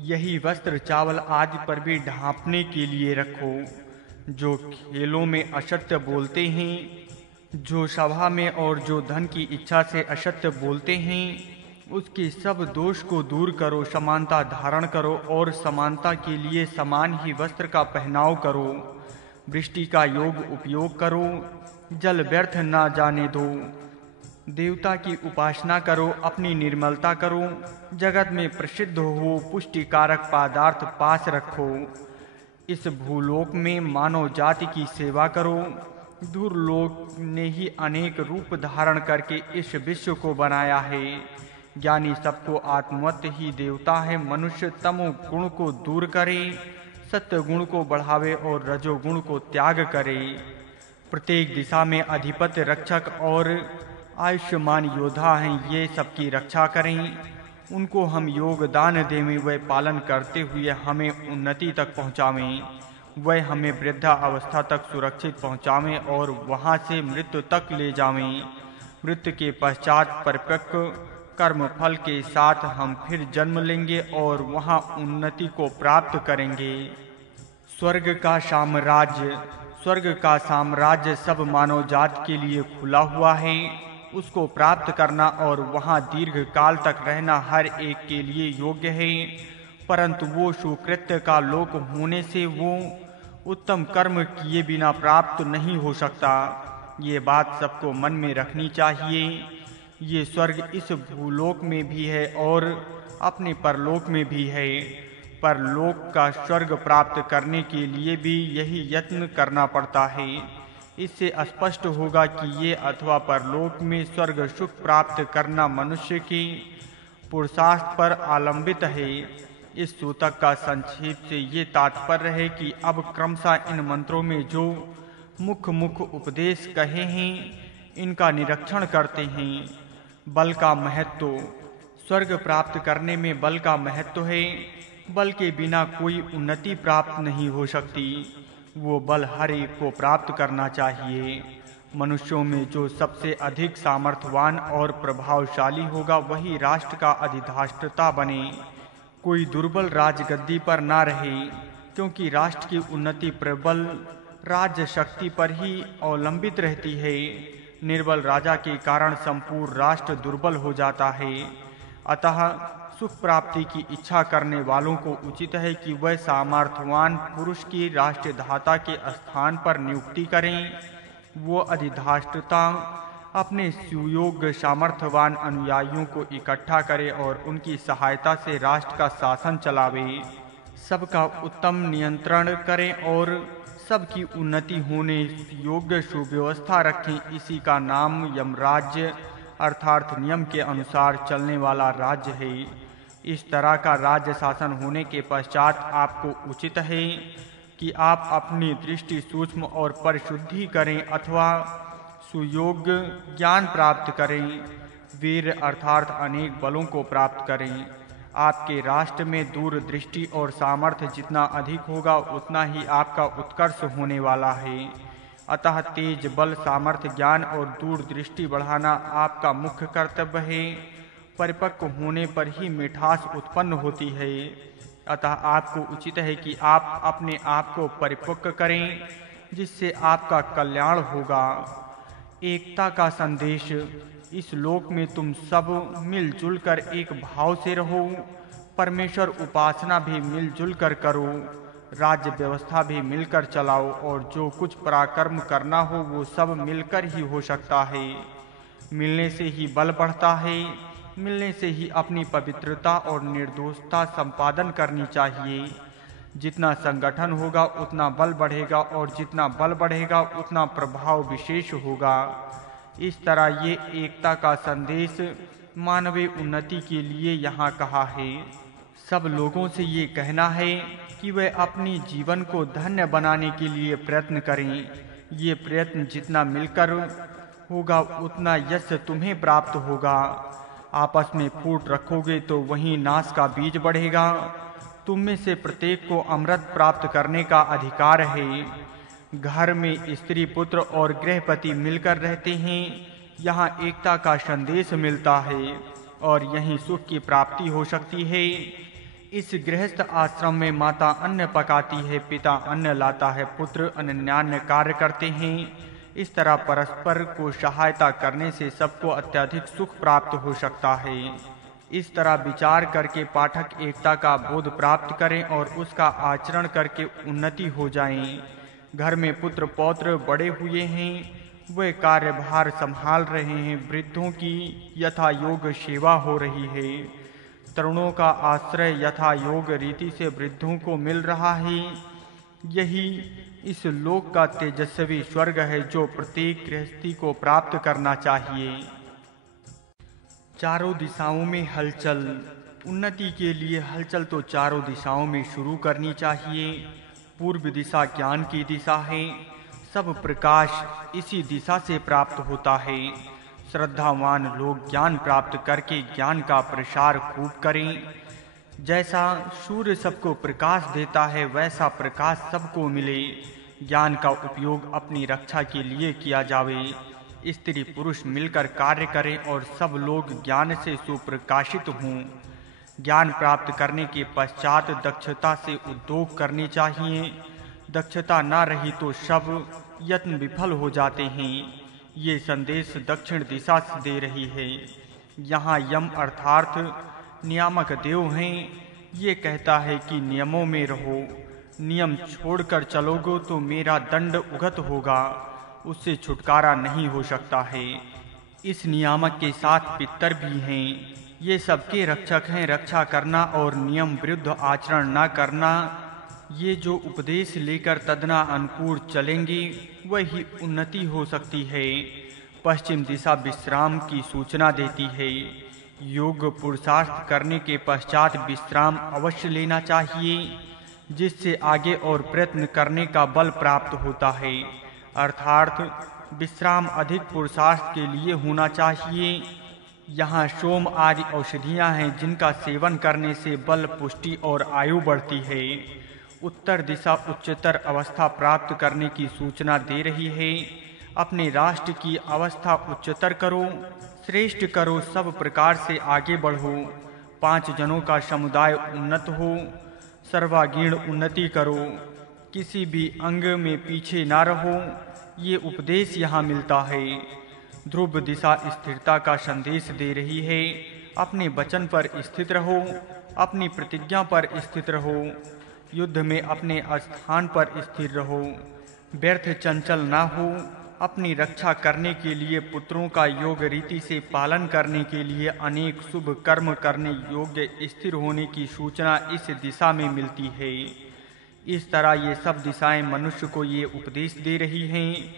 यही वस्त्र चावल आदि पर भी ढांपने के लिए रखो। जो खेलों में असत्य बोलते हैं, जो सभा में और जो धन की इच्छा से असत्य बोलते हैं, उसके सब दोष को दूर करो। समानता धारण करो और समानता के लिए समान ही वस्त्र का पहनाव करो। वृष्टि का योग उपयोग करो, जल व्यर्थ ना जाने दो। देवता की उपासना करो, अपनी निर्मलता करो। जगत में प्रसिद्ध हो पुष्टिकारक पदार्थ पास रखो। इस भूलोक में मानव जाति की सेवा करो। दूरलोक ने ही अनेक रूप धारण करके इस विश्व को बनाया है। ज्ञानी सबको आत्मवत ही देवता है। मनुष्य तमो गुण को दूर करे, सत्य गुण को बढ़ावे और रजोगुण को त्याग करे। प्रत्येक दिशा में अधिपति, रक्षक और आयुष्मान योद्धा हैं, ये सबकी रक्षा करें। उनको हम योगदान देवें, वह पालन करते हुए हमें उन्नति तक पहुँचावें। वह हमें वृद्धा अवस्था तक सुरक्षित पहुँचावें और वहाँ से मृत्यु तक ले जावें। मृत्यु के पश्चात परिपक्व कर्म फल के साथ हम फिर जन्म लेंगे और वहाँ उन्नति को प्राप्त करेंगे। स्वर्ग का साम्राज्य सब मानव जात के लिए खुला हुआ है। उसको प्राप्त करना और वहाँ दीर्घ काल तक रहना हर एक के लिए योग्य है, परंतु वो सुकृत्य का लोक होने से वो उत्तम कर्म किए बिना प्राप्त नहीं हो सकता। ये बात सबको मन में रखनी चाहिए। ये स्वर्ग इस भूलोक में भी है और अपने परलोक में भी है। परलोक का स्वर्ग प्राप्त करने के लिए भी यही यत्न करना पड़ता है। इससे स्पष्ट होगा कि ये अथवा परलोक में स्वर्ग सुख प्राप्त करना मनुष्य के पुरुषार्थ पर आलंबित है। इस सूतक का संक्षेप से ये तात्पर्य है कि अब क्रमशः इन मंत्रों में जो मुख्य उपदेश कहे हैं, इनका निरीक्षण करते हैं। बल का महत्व। स्वर्ग प्राप्त करने में बल का महत्व है। बल के बिना कोई उन्नति प्राप्त नहीं हो सकती। वो बल हर एक को प्राप्त करना चाहिए। मनुष्यों में जो सबसे अधिक सामर्थ्यवान और प्रभावशाली होगा, वही राष्ट्र का अधिष्ठाता बने। कोई दुर्बल राजगद्दी पर ना रहे, क्योंकि राष्ट्र की उन्नति प्रबल राज्य शक्ति पर ही अवलंबित रहती है। निर्बल राजा के कारण संपूर्ण राष्ट्र दुर्बल हो जाता है। अतः सुख प्राप्ति की इच्छा करने वालों को उचित है कि वह सामर्थ्यवान पुरुष की राष्ट्रधाता के स्थान पर नियुक्ति करें। वो अधिष्ठाता अपने सुयोग्य सामर्थ्यवान अनुयायियों को इकट्ठा करे और उनकी सहायता से राष्ट्र का शासन चलावे। सबका उत्तम नियंत्रण करें और सबकी उन्नति होने योग्य सुव्यवस्था रखें। इसी का नाम यमराज्य अर्थात नियम के अनुसार चलने वाला राज्य है। इस तरह का राज्य शासन होने के पश्चात आपको उचित है कि आप अपनी दृष्टि सूक्ष्म और परिशुद्धि करें अथवा सुयोग्य ज्ञान प्राप्त करें। वीर अर्थात अनेक बलों को प्राप्त करें। आपके राष्ट्र में दूरदृष्टि और सामर्थ्य जितना अधिक होगा, उतना ही आपका उत्कर्ष होने वाला है। अतः तेज बल, सामर्थ्य, ज्ञान और दूरदृष्टि बढ़ाना आपका मुख्य कर्तव्य है। परिपक्व होने पर ही मिठास उत्पन्न होती है। अतः आपको उचित है कि आप अपने आप को परिपक्व करें, जिससे आपका कल्याण होगा। एकता का संदेश। इस लोक में तुम सब मिलजुल कर एक भाव से रहो। परमेश्वर उपासना भी मिलजुल कर करो। राज्य व्यवस्था भी मिलकर चलाओ और जो कुछ पराक्रम करना हो वो सब मिलकर ही हो सकता है। मिलने से ही बल बढ़ता है। मिलने से ही अपनी पवित्रता और निर्दोषता संपादन करनी चाहिए। जितना संगठन होगा उतना बल बढ़ेगा और जितना बल बढ़ेगा उतना प्रभाव विशेष होगा। इस तरह ये एकता का संदेश मानवीय उन्नति के लिए यहाँ कहा है। सब लोगों से ये कहना है कि वे अपनी जीवन को धन्य बनाने के लिए प्रयत्न करें। ये प्रयत्न जितना मिलकर होगा उतना यश तुम्हें प्राप्त होगा। आपस में फूट रखोगे तो वहीं नाश का बीज बढ़ेगा। तुम में से प्रत्येक को अमृत प्राप्त करने का अधिकार है। घर में स्त्री, पुत्र और गृहपति मिलकर रहते हैं। यहाँ एकता का संदेश मिलता है और यहीं सुख की प्राप्ति हो सकती है। इस गृहस्थ आश्रम में माता अन्न पकाती है, पिता अन्न लाता है, पुत्र अन्यान्य कार्य करते हैं। इस तरह परस्पर को सहायता करने से सबको अत्यधिक सुख प्राप्त हो सकता है। इस तरह विचार करके पाठक एकता का बोध प्राप्त करें और उसका आचरण करके उन्नति हो जाएं। घर में पुत्र पौत्र बड़े हुए हैं, वे कार्यभार संभाल रहे हैं। वृद्धों की यथा योग सेवा हो रही है। तरुणों का आश्रय यथा योग रीति से वृद्धों को मिल रहा है। यही इस लोक का तेजस्वी स्वर्ग है जो प्रत्येक गृहस्थी को प्राप्त करना चाहिए। चारों दिशाओं में हलचल। उन्नति के लिए हलचल तो चारों दिशाओं में शुरू करनी चाहिए। पूर्व दिशा ज्ञान की दिशा है। सब प्रकाश इसी दिशा से प्राप्त होता है। श्रद्धावान लोग ज्ञान प्राप्त करके ज्ञान का प्रसार खूब करें। जैसा सूर्य सबको प्रकाश देता है वैसा प्रकाश सबको मिले। ज्ञान का उपयोग अपनी रक्षा के लिए किया जावे। स्त्री पुरुष मिलकर कार्य करें और सब लोग ज्ञान से सुप्रकाशित हों। ज्ञान प्राप्त करने के पश्चात दक्षता से उद्योग करने चाहिए। दक्षता न रही तो सब यत्न विफल हो जाते हैं। ये संदेश दक्षिण दिशा से दे रही है। यहाँ यम अर्थात नियामक देव हैं। ये कहता है कि नियमों में रहो। नियम छोड़कर चलोगे तो मेरा दंड उगत होगा, उससे छुटकारा नहीं हो सकता है। इस नियामक के साथ पितर भी हैं। ये सबके रक्षक हैं। रक्षा करना और नियम विरुद्ध आचरण न करना, ये जो उपदेश लेकर तदना अनुकूल चलेंगे वही उन्नति हो सकती है। पश्चिम दिशा विश्राम की सूचना देती है। योग पुरुषार्थ करने के पश्चात विश्राम अवश्य लेना चाहिए, जिससे आगे और प्रयत्न करने का बल प्राप्त होता है। अर्थात विश्राम अधिक पुरुषार्थ के लिए होना चाहिए। यहाँ सोम आदि औषधियाँ हैं जिनका सेवन करने से बल, पुष्टि और आयु बढ़ती है। उत्तर दिशा उच्चतर अवस्था प्राप्त करने की सूचना दे रही है। अपने राष्ट्र की अवस्था उच्चतर करो, श्रेष्ठ करो, सब प्रकार से आगे बढ़ो। 5 जनों का समुदाय उन्नत हो, सर्वांगीण उन्नति करो, किसी भी अंग में पीछे ना रहो। ये उपदेश यहाँ मिलता है। ध्रुव दिशा स्थिरता का संदेश दे रही है। अपने वचन पर स्थित रहो, अपनी प्रतिज्ञा पर स्थित रहो, युद्ध में अपने स्थान पर स्थिर रहो, व्यर्थ चंचल ना हो। अपनी रक्षा करने के लिए पुत्रों का योग रीति से पालन करने के लिए अनेक शुभ कर्म करने योग्य स्थिर होने की सूचना इस दिशा में मिलती है। इस तरह ये सब दिशाएं मनुष्य को ये उपदेश दे रही हैं।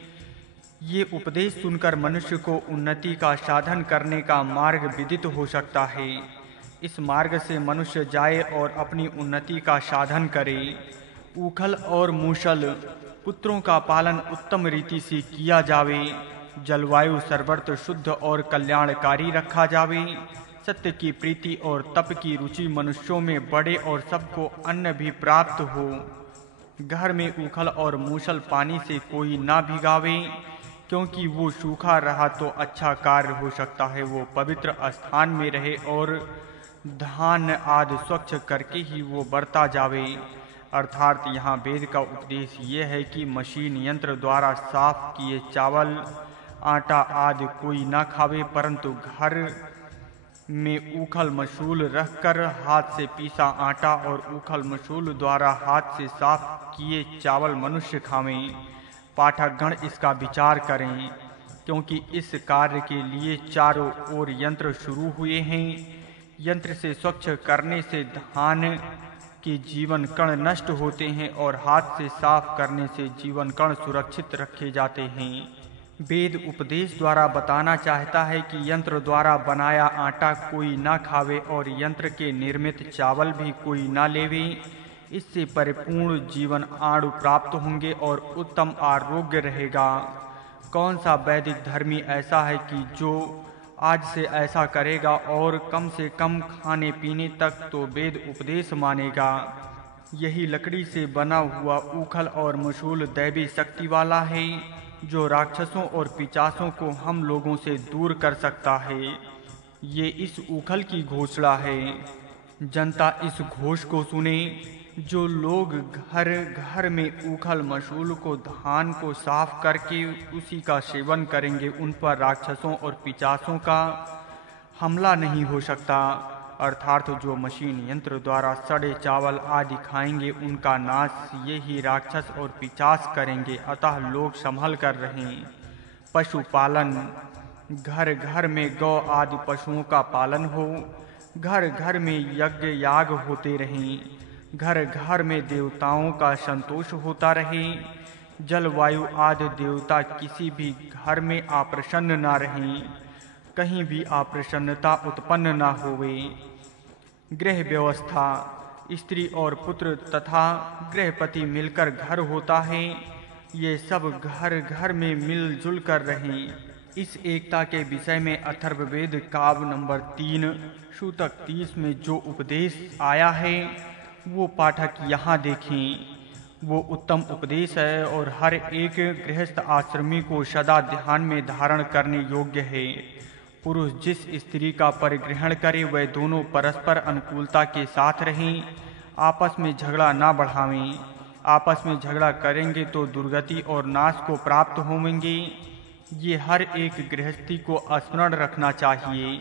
ये उपदेश सुनकर मनुष्य को उन्नति का साधन करने का मार्ग विदित हो सकता है। इस मार्ग से मनुष्य जाए और अपनी उन्नति का साधन करे। उखल और मूसल पुत्रों का पालन उत्तम रीति से किया जावे। जलवायु सर्वत्र शुद्ध और कल्याणकारी रखा जावे। सत्य की प्रीति और तप की रुचि मनुष्यों में बढ़े और सबको अन्न भी प्राप्त हो। घर में उखल और मूसल पानी से कोई ना भिगावे, क्योंकि वो सूखा रहा तो अच्छा कार्य हो सकता है वो पवित्र स्थान में रहे और धान आदि स्वच्छ करके ही वो बरता जावे। अर्थात यहाँ वेद का उपदेश ये है कि मशीन यंत्र द्वारा साफ किए चावल, आटा आदि कोई ना खावे, परंतु घर में उखल मसूल रखकर हाथ से पीसा आटा और उखल मसूल द्वारा हाथ से साफ किए चावल मनुष्य खावें। पाठकगण इसका विचार करें, क्योंकि इस कार्य के लिए चारों ओर यंत्र शुरू हुए हैं। यंत्र से स्वच्छ करने से धान के जीवन कण नष्ट होते हैं और हाथ से साफ करने से जीवन कण सुरक्षित रखे जाते हैं। वेद उपदेश द्वारा बताना चाहता है कि यंत्र द्वारा बनाया आटा कोई ना खावे और यंत्र के निर्मित चावल भी कोई ना लेवे। इससे परिपूर्ण जीवन आड़ु प्राप्त होंगे और उत्तम आरोग्य रहेगा। कौन सा वैदिक धर्मी ऐसा है कि जो आज से ऐसा करेगा और कम से कम खाने पीने तक तो वेद उपदेश मानेगा। यही लकड़ी से बना हुआ उखल और मसूल दैवी शक्ति वाला है, जो राक्षसों और पिशाचों को हम लोगों से दूर कर सकता है। ये इस उखल की घोषणा है। जनता इस घोष को सुने। जो लोग घर घर में उखल मसूल को धान को साफ करके उसी का सेवन करेंगे, उन पर राक्षसों और पिशाचों का हमला नहीं हो सकता। अर्थात जो मशीन यंत्र द्वारा सड़े चावल आदि खाएंगे उनका नाश ये ही राक्षस और पिशाच करेंगे। अतः लोग संभल कर रहें। पशुपालन, घर घर में गौ आदि पशुओं का पालन हो। घर घर में यज्ञ याग होते रहें। घर घर में देवताओं का संतोष होता रहे। जलवायु आदि देवता किसी भी घर में अप्रसन्न ना रहें। कहीं भी अप्रसन्नता उत्पन्न ना होवे। गृह व्यवस्था, स्त्री और पुत्र तथा गृहपति मिलकर घर होता है। ये सब घर घर में मिलजुल कर रहें। इस एकता के विषय में अथर्ववेद काव्य नंबर 3 सूतक 30 में जो उपदेश आया है वो पाठक यहाँ देखें। वो उत्तम उपदेश है और हर एक गृहस्थ आश्रमी को सदा ध्यान में धारण करने योग्य है। पुरुष जिस स्त्री का परिग्रहण करे वह दोनों परस्पर अनुकूलता के साथ रहें, आपस में झगड़ा ना बढ़ावें। आपस में झगड़ा करेंगे तो दुर्गति और नाश को प्राप्त होंगे। ये हर एक गृहस्थी को स्मरण रखना चाहिए।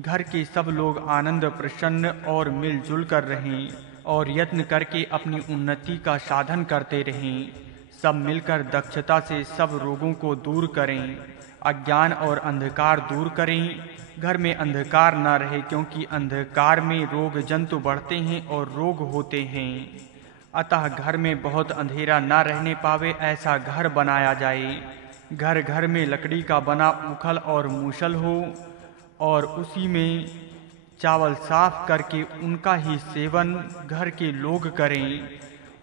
घर के सब लोग आनंद प्रसन्न और मिलजुल कर रहें और यत्न करके अपनी उन्नति का साधन करते रहें। सब मिलकर दक्षता से सब रोगों को दूर करें, अज्ञान और अंधकार दूर करें। घर में अंधकार न रहे, क्योंकि अंधकार में रोग जंतु बढ़ते हैं और रोग होते हैं। अतः घर में बहुत अंधेरा न रहने पावे ऐसा घर बनाया जाए। घर घर में लकड़ी का बना उखल और मूसल हो और उसी में चावल साफ करके उनका ही सेवन घर के लोग करें।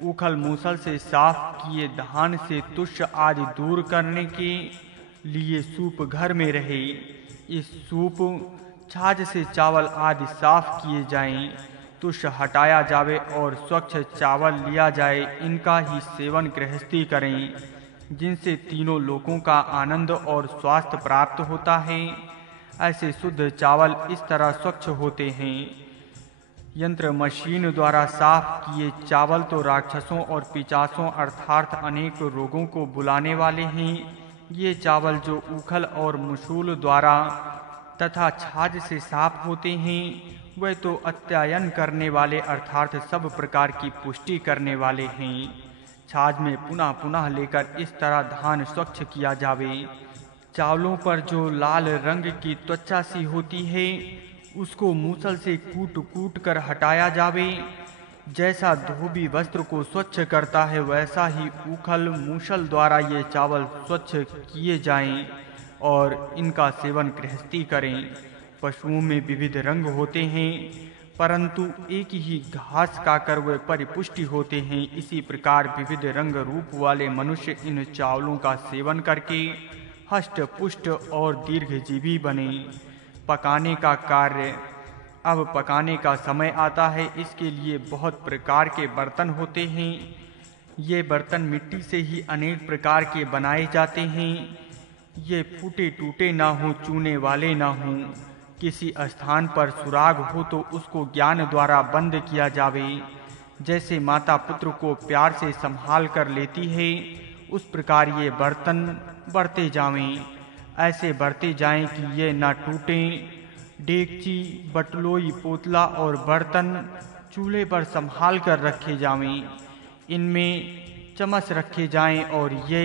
उखल मूसल से साफ किए धान से तुष्य आदि दूर करने के लिए सूप घर में रहे। इस सूप छाछ से चावल आदि साफ किए जाएं, तुष्य हटाया जावे और स्वच्छ चावल लिया जाए। इनका ही सेवन गृहस्थी करें, जिनसे तीनों लोगों का आनंद और स्वास्थ्य प्राप्त होता है। ऐसे शुद्ध चावल इस तरह स्वच्छ होते हैं। यंत्र मशीन द्वारा साफ किए चावल तो राक्षसों और पिशाचों अर्थात अनेक रोगों को बुलाने वाले हैं। ये चावल जो उखल और मूसल द्वारा तथा छाछ से साफ होते हैं वह तो अत्यायन करने वाले अर्थात सब प्रकार की पुष्टि करने वाले हैं। छाछ में पुनः पुनः लेकर इस तरह धान स्वच्छ किया जावे। चावलों पर जो लाल रंग की त्वचा सी होती है उसको मूसल से कूट कूट कर हटाया जावे। जैसा धोबी वस्त्र को स्वच्छ करता है वैसा ही उखल मूसल द्वारा ये चावल स्वच्छ किए जाएं और इनका सेवन गृहस्थी करें। पशुओं में विविध रंग होते हैं, परंतु एक ही घास खाकर वे परिपुष्टि होते हैं। इसी प्रकार विविध रंग रूप वाले मनुष्य इन चावलों का सेवन करके हष्ट पुष्ट और दीर्घजीवी बने। पकाने का कार्य। अब पकाने का समय आता है। इसके लिए बहुत प्रकार के बर्तन होते हैं। ये बर्तन मिट्टी से ही अनेक प्रकार के बनाए जाते हैं। ये फूटे टूटे ना हो, चूने वाले ना हों। किसी स्थान पर सुराग हो तो उसको ज्ञान द्वारा बंद किया जावे। जैसे माता पुत्र को प्यार से संभाल कर लेती है उस प्रकार ये बर्तन बरते जावें। ऐसे बरते जाएं कि ये ना टूटें। डेगची, बटलोई, पोतला और बर्तन चूल्हे पर संभाल कर रखे जावें। इनमें चम्मच रखे जाएं और ये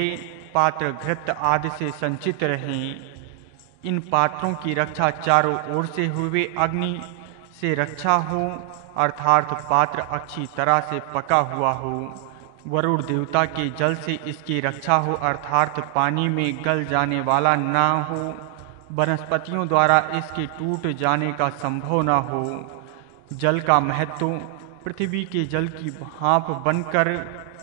पात्र घृत आदि से संचित रहें। इन पात्रों की रक्षा चारों ओर से हुए अग्नि से रक्षा हो, अर्थात पात्र अच्छी तरह से पका हुआ हो। वरुण देवता के जल से इसकी रक्षा हो, अर्थात पानी में गल जाने वाला ना हो। वनस्पतियों द्वारा इसके टूट जाने का संभव ना हो। जल का महत्व। पृथ्वी के जल की भाप बनकर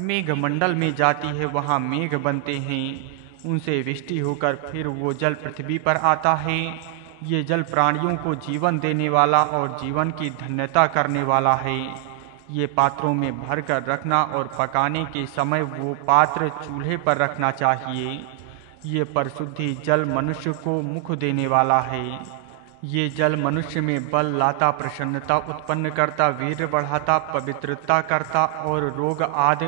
मेघमंडल में जाती है, वहाँ मेघ बनते हैं। उनसे वृष्टि होकर फिर वो जल पृथ्वी पर आता है। ये जल प्राणियों को जीवन देने वाला और जीवन की धन्यता करने वाला है। ये पात्रों में भर कर रखना और पकाने के समय वो पात्र चूल्हे पर रखना चाहिए। ये परिशुद्धि जल मनुष्य को मुख देने वाला है। ये जल मनुष्य में बल लाता, प्रसन्नता उत्पन्न करता, वीर्य बढ़ाता, पवित्रता करता और रोग आदि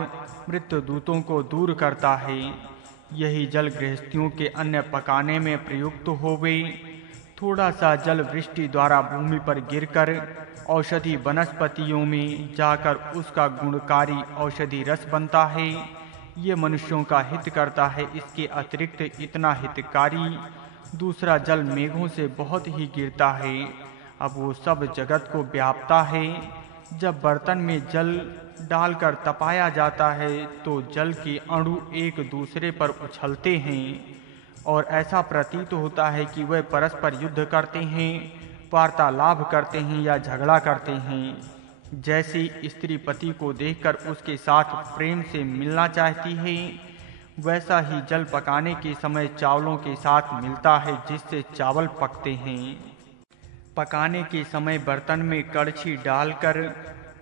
मृत्यु दूतों को दूर करता है। यही जल गृहस्थियों के अन्न पकाने में प्रयुक्त होवे। थोड़ा सा जल वृष्टि द्वारा भूमि पर गिरकर औषधि वनस्पतियों में जाकर उसका गुणकारी औषधि रस बनता है। ये मनुष्यों का हित करता है। इसके अतिरिक्त इतना हितकारी दूसरा जल मेघों से बहुत ही गिरता है। अब वो सब जगत को व्यापता है। जब बर्तन में जल डालकर तपाया जाता है तो जल के अणु एक दूसरे पर उछलते हैं और ऐसा प्रतीत होता है कि वे परस्पर युद्ध करते हैं, वार्तालाप करते हैं या झगड़ा करते हैं। जैसे स्त्री पति को देखकर उसके साथ प्रेम से मिलना चाहती है, वैसा ही जल पकाने के समय चावलों के साथ मिलता है, जिससे चावल पकते हैं। पकाने के समय बर्तन में कड़छी डालकर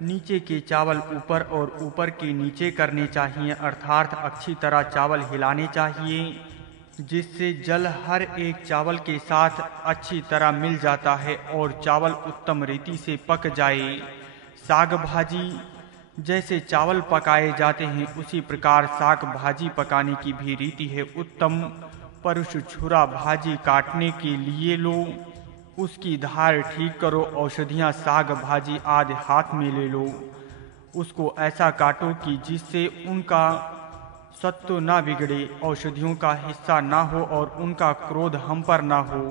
नीचे के चावल ऊपर और ऊपर के नीचे करने चाहिए, अर्थात अच्छी तरह चावल हिलाने चाहिए, जिससे जल हर एक चावल के साथ अच्छी तरह मिल जाता है और चावल उत्तम रीति से पक जाए। साग भाजी जैसे चावल पकाए जाते हैं, उसी प्रकार साग भाजी पकाने की भी रीति है उत्तम। परुष छुरा भाजी काटने के लिए लो, उसकी धार ठीक करो, औषधियाँ साग भाजी आदि हाथ में ले लो, उसको ऐसा काटो कि जिससे उनका सत्व ना बिगड़े, औषधियों का हिस्सा ना हो और उनका क्रोध हम पर ना हो।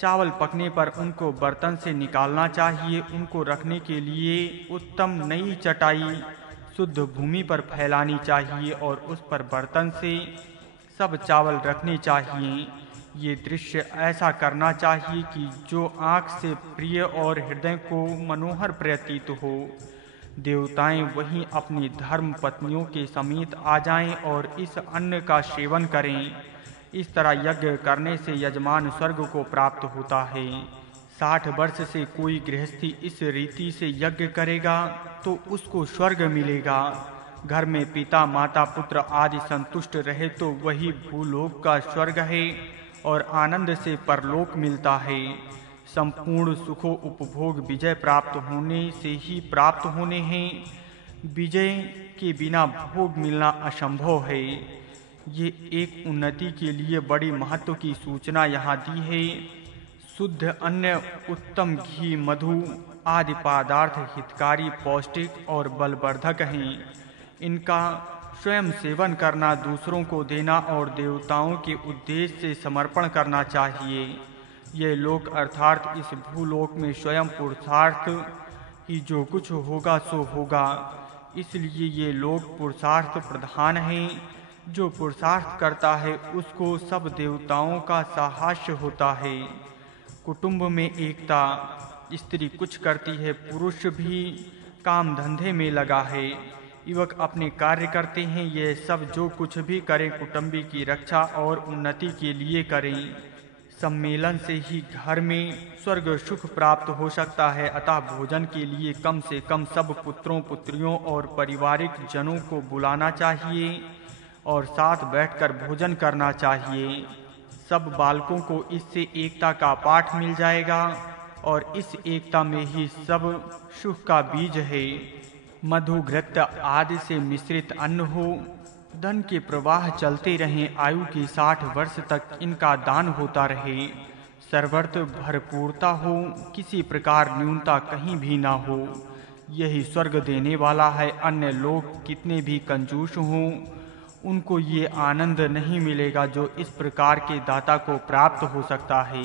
चावल पकने पर उनको बर्तन से निकालना चाहिए। उनको रखने के लिए उत्तम नई चटाई शुद्ध भूमि पर फैलानी चाहिए और उस पर बर्तन से सब चावल रखने चाहिए। ये दृश्य ऐसा करना चाहिए कि जो आँख से प्रिय और हृदय को मनोहर प्रतीत हो। देवताएं वहीं अपनी धर्म पत्नियों के समेत आ जाएं और इस अन्न का सेवन करें। इस तरह यज्ञ करने से यजमान स्वर्ग को प्राप्त होता है। 60 वर्ष से कोई गृहस्थी इस रीति से यज्ञ करेगा तो उसको स्वर्ग मिलेगा। घर में पिता माता पुत्र आदि संतुष्ट रहे तो वही भूलोक का स्वर्ग है और आनंद से परलोक मिलता है। संपूर्ण सुखों उपभोग विजय प्राप्त होने से ही प्राप्त होने हैं। विजय के बिना भोग मिलना असंभव है। ये एक उन्नति के लिए बड़ी महत्व की सूचना यहाँ दी है। शुद्ध अन्न, उत्तम घी, मधु आदि पदार्थ हितकारी, पौष्टिक और बलवर्धक हैं। इनका स्वयं सेवन करना, दूसरों को देना और देवताओं के उद्देश्य से समर्पण करना चाहिए। ये लोक अर्थात इस भूलोक में स्वयं पुरुषार्थ ही जो कुछ होगा सो होगा, इसलिए ये लोक पुरुषार्थ प्रधान हैं। जो पुरुषार्थ करता है उसको सब देवताओं का साहस्य होता है। कुटुंब में एकता, स्त्री कुछ करती है, पुरुष भी काम धंधे में लगा है, युवक अपने कार्य करते हैं। ये सब जो कुछ भी करें कुटुंबी की रक्षा और उन्नति के लिए करें। सम्मेलन से ही घर में स्वर्ग सुख प्राप्त हो सकता है, अतः भोजन के लिए कम से कम सब पुत्रों पुत्रियों और पारिवारिक जनों को बुलाना चाहिए और साथ बैठकर भोजन करना चाहिए। सब बालकों को इससे एकता का पाठ मिल जाएगा और इस एकता में ही सब सुख का बीज है। मधु घृत आदि से मिश्रित अन्न हो, धन के प्रवाह चलते रहें, आयु के 60 वर्ष तक इनका दान होता रहे, सर्वत्र भरपूरता हो, किसी प्रकार न्यूनता कहीं भी ना हो। यही स्वर्ग देने वाला है। अन्य लोग कितने भी कंजूस हों, उनको ये आनंद नहीं मिलेगा जो इस प्रकार के दाता को प्राप्त हो सकता है।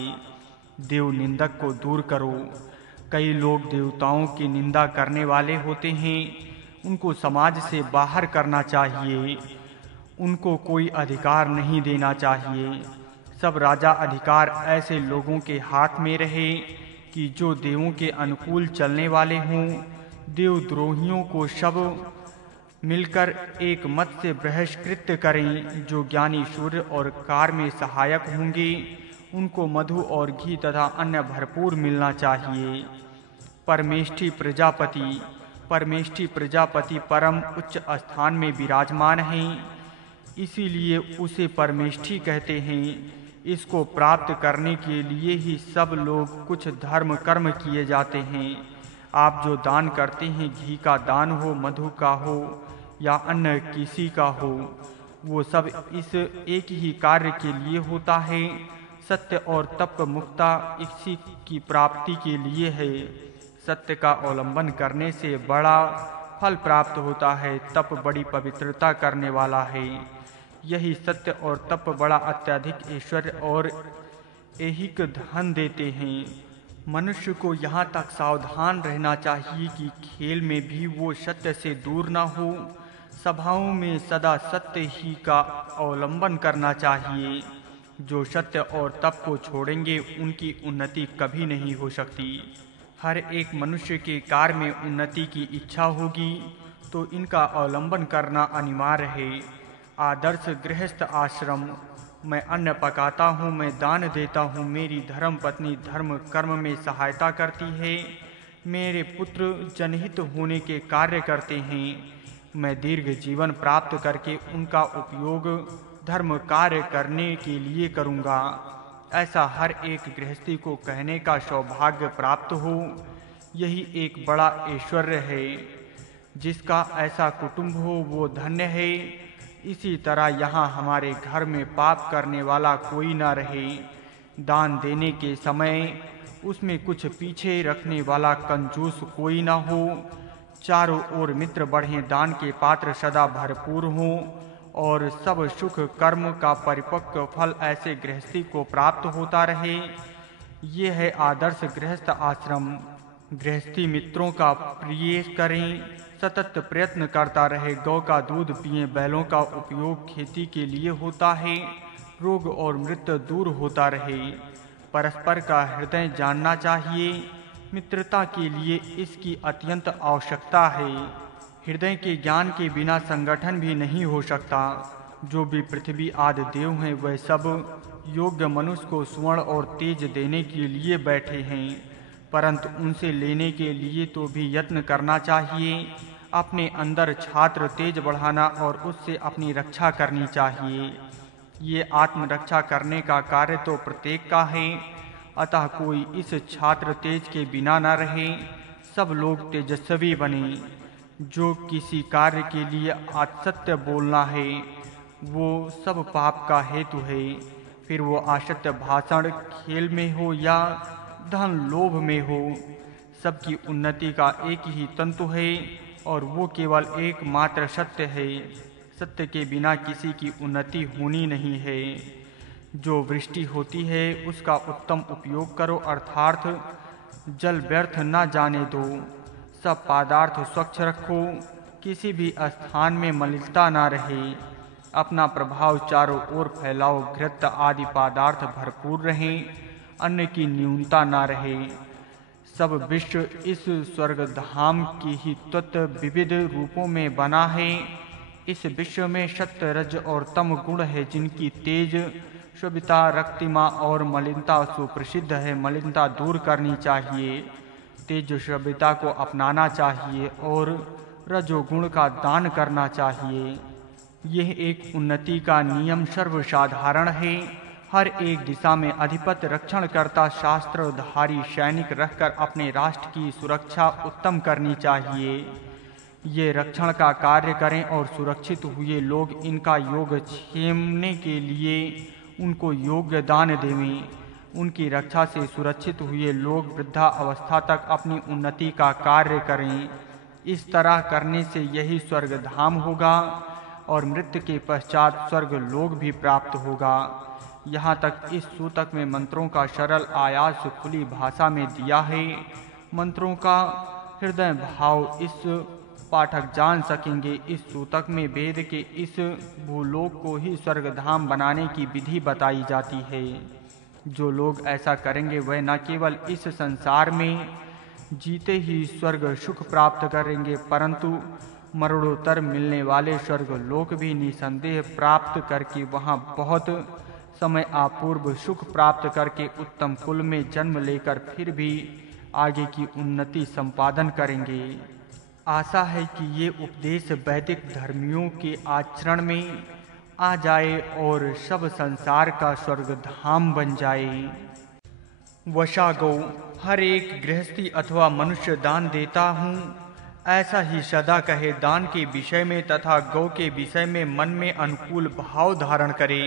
देव निंदक को दूर करो। कई लोग देवताओं की निंदा करने वाले होते हैं, उनको समाज से बाहर करना चाहिए। उनको कोई अधिकार नहीं देना चाहिए। सब राजा अधिकार ऐसे लोगों के हाथ में रहे कि जो देवों के अनुकूल चलने वाले हों। देवद्रोहियों को सब मिलकर एक मत से बहिष्कृत करें। जो ज्ञानी सूर्य और कार्य में सहायक होंगे, उनको मधु और घी तथा अन्य भरपूर मिलना चाहिए। परमेष्ठी प्रजापति परम उच्च स्थान में विराजमान हैं, इसीलिए उसे परमेष्ठी कहते हैं। इसको प्राप्त करने के लिए ही सब लोग कुछ धर्म कर्म किए जाते हैं। आप जो दान करते हैं, घी का दान हो, मधु का हो या अन्य किसी का हो, वो सब इस एक ही कार्य के लिए होता है। सत्य और तप मुक्ता इसी की प्राप्ति के लिए है। सत्य का अवलंबन करने से बड़ा फल प्राप्त होता है। तप बड़ी पवित्रता करने वाला है। यही सत्य और तप बड़ा अत्यधिक ऐश्वर्य और ऐहिक धन देते हैं। मनुष्य को यहाँ तक सावधान रहना चाहिए कि खेल में भी वो सत्य से दूर न हो। सभाओं में सदा सत्य ही का अवलंबन करना चाहिए। जो सत्य और तप को छोड़ेंगे, उनकी उन्नति कभी नहीं हो सकती। हर एक मनुष्य के कार्य में उन्नति की इच्छा होगी तो इनका अवलंबन करना अनिवार्य है। आदर्श गृहस्थ आश्रम। मैं अन्न पकाता हूँ, मैं दान देता हूँ, मेरी धर्म पत्नी धर्म कर्म में सहायता करती है, मेरे पुत्र जनहित होने के कार्य करते हैं। मैं दीर्घ जीवन प्राप्त करके उनका उपयोग धर्म कार्य करने के लिए करूँगा। ऐसा हर एक गृहस्थी को कहने का सौभाग्य प्राप्त हो, यही एक बड़ा ऐश्वर्य है। जिसका ऐसा कुटुंब हो वो धन्य है। इसी तरह यहाँ हमारे घर में पाप करने वाला कोई न रहे। दान देने के समय उसमें कुछ पीछे रखने वाला कंजूस कोई न हो। चारों ओर मित्र बढ़ें, दान के पात्र सदा भरपूर हों और सब सुख कर्म का परिपक्व फल ऐसे गृहस्थी को प्राप्त होता रहे। ये है आदर्श गृहस्थ आश्रम। गृहस्थी मित्रों का प्रिय करें, सतत प्रयत्न करता रहे। गौ का दूध पिए, बैलों का उपयोग खेती के लिए होता है। रोग और मृत्यु दूर होता रहे। परस्पर का हृदय जानना चाहिए, मित्रता के लिए इसकी अत्यंत आवश्यकता है। हृदय के ज्ञान के बिना संगठन भी नहीं हो सकता। जो भी पृथ्वी आदि देव हैं वह सब योग्य मनुष्य को स्वर्ण और तेज देने के लिए बैठे हैं, परंतु उनसे लेने के लिए तो भी यत्न करना चाहिए। अपने अंदर छात्र तेज बढ़ाना और उससे अपनी रक्षा करनी चाहिए। ये आत्मरक्षा करने का कार्य तो प्रत्येक का है, अतः कोई इस छात्र तेज के बिना न रहे। सब लोग तेजस्वी बने। जो किसी कार्य के लिए असत्य बोलना है वो सब पाप का हेतु है। फिर वो असत्य भाषण खेल में हो या धन लोभ में हो, सबकी उन्नति का एक ही तंतु है और वो केवल एकमात्र सत्य है। सत्य के बिना किसी की उन्नति होनी नहीं है। जो वृष्टि होती है उसका उत्तम उपयोग करो, अर्थात जल व्यर्थ न जाने दो। सब पदार्थ स्वच्छ रखो, किसी भी स्थान में मलिनता न रहे। अपना प्रभाव चारों ओर फैलाओ, घृत आदि पदार्थ भरपूर रहें, अन्न की न्यूनता न रहे। सब विश्व इस स्वर्ग धाम की ही तत्व विविध रूपों में बना है। इस विश्व में सत्य रज और तम गुण है, जिनकी तेज शुभता रक्तिमा और मलिनता सुप्रसिद्ध है। मलिनता दूर करनी चाहिए, तेज शुभता को अपनाना चाहिए और रजोगुण का दान करना चाहिए। यह एक उन्नति का नियम सर्वसाधारण है। हर एक दिशा में अधिपत्य रक्षण करता शास्त्रधारी सैनिक रहकर अपने राष्ट्र की सुरक्षा उत्तम करनी चाहिए। ये रक्षण का कार्य करें और सुरक्षित हुए लोग इनका योग छीनने के लिए उनको योग्य दान देवें। उनकी रक्षा से सुरक्षित हुए लोग वृद्धा अवस्था तक अपनी उन्नति का कार्य करें। इस तरह करने से यही स्वर्ग धाम होगा और मृत्यु के पश्चात स्वर्ग लोक भी प्राप्त होगा। यहाँ तक इस सूतक में मंत्रों का सरल आयास खुली भाषा में दिया है। मंत्रों का हृदय भाव इस पाठक जान सकेंगे। इस सूतक में वेद के इस भूलोक को ही स्वर्गधाम बनाने की विधि बताई जाती है। जो लोग ऐसा करेंगे वह न केवल इस संसार में जीते ही स्वर्ग सुख प्राप्त करेंगे, परंतु मरणोत्तर मिलने वाले स्वर्ग लोक भी निसंदेह प्राप्त करके वहाँ बहुत समय अपूर्व सुख प्राप्त करके उत्तम कुल में जन्म लेकर फिर भी आगे की उन्नति संपादन करेंगे। आशा है कि ये उपदेश वैदिक धर्मियों के आचरण में आ जाए और सब संसार का स्वर्ग धाम बन जाए। वशा गौ, हर एक गृहस्थी अथवा मनुष्य दान देता हूँ ऐसा ही सदा कहे। दान के विषय में तथा गौ के विषय में मन में अनुकूल भाव धारण करे।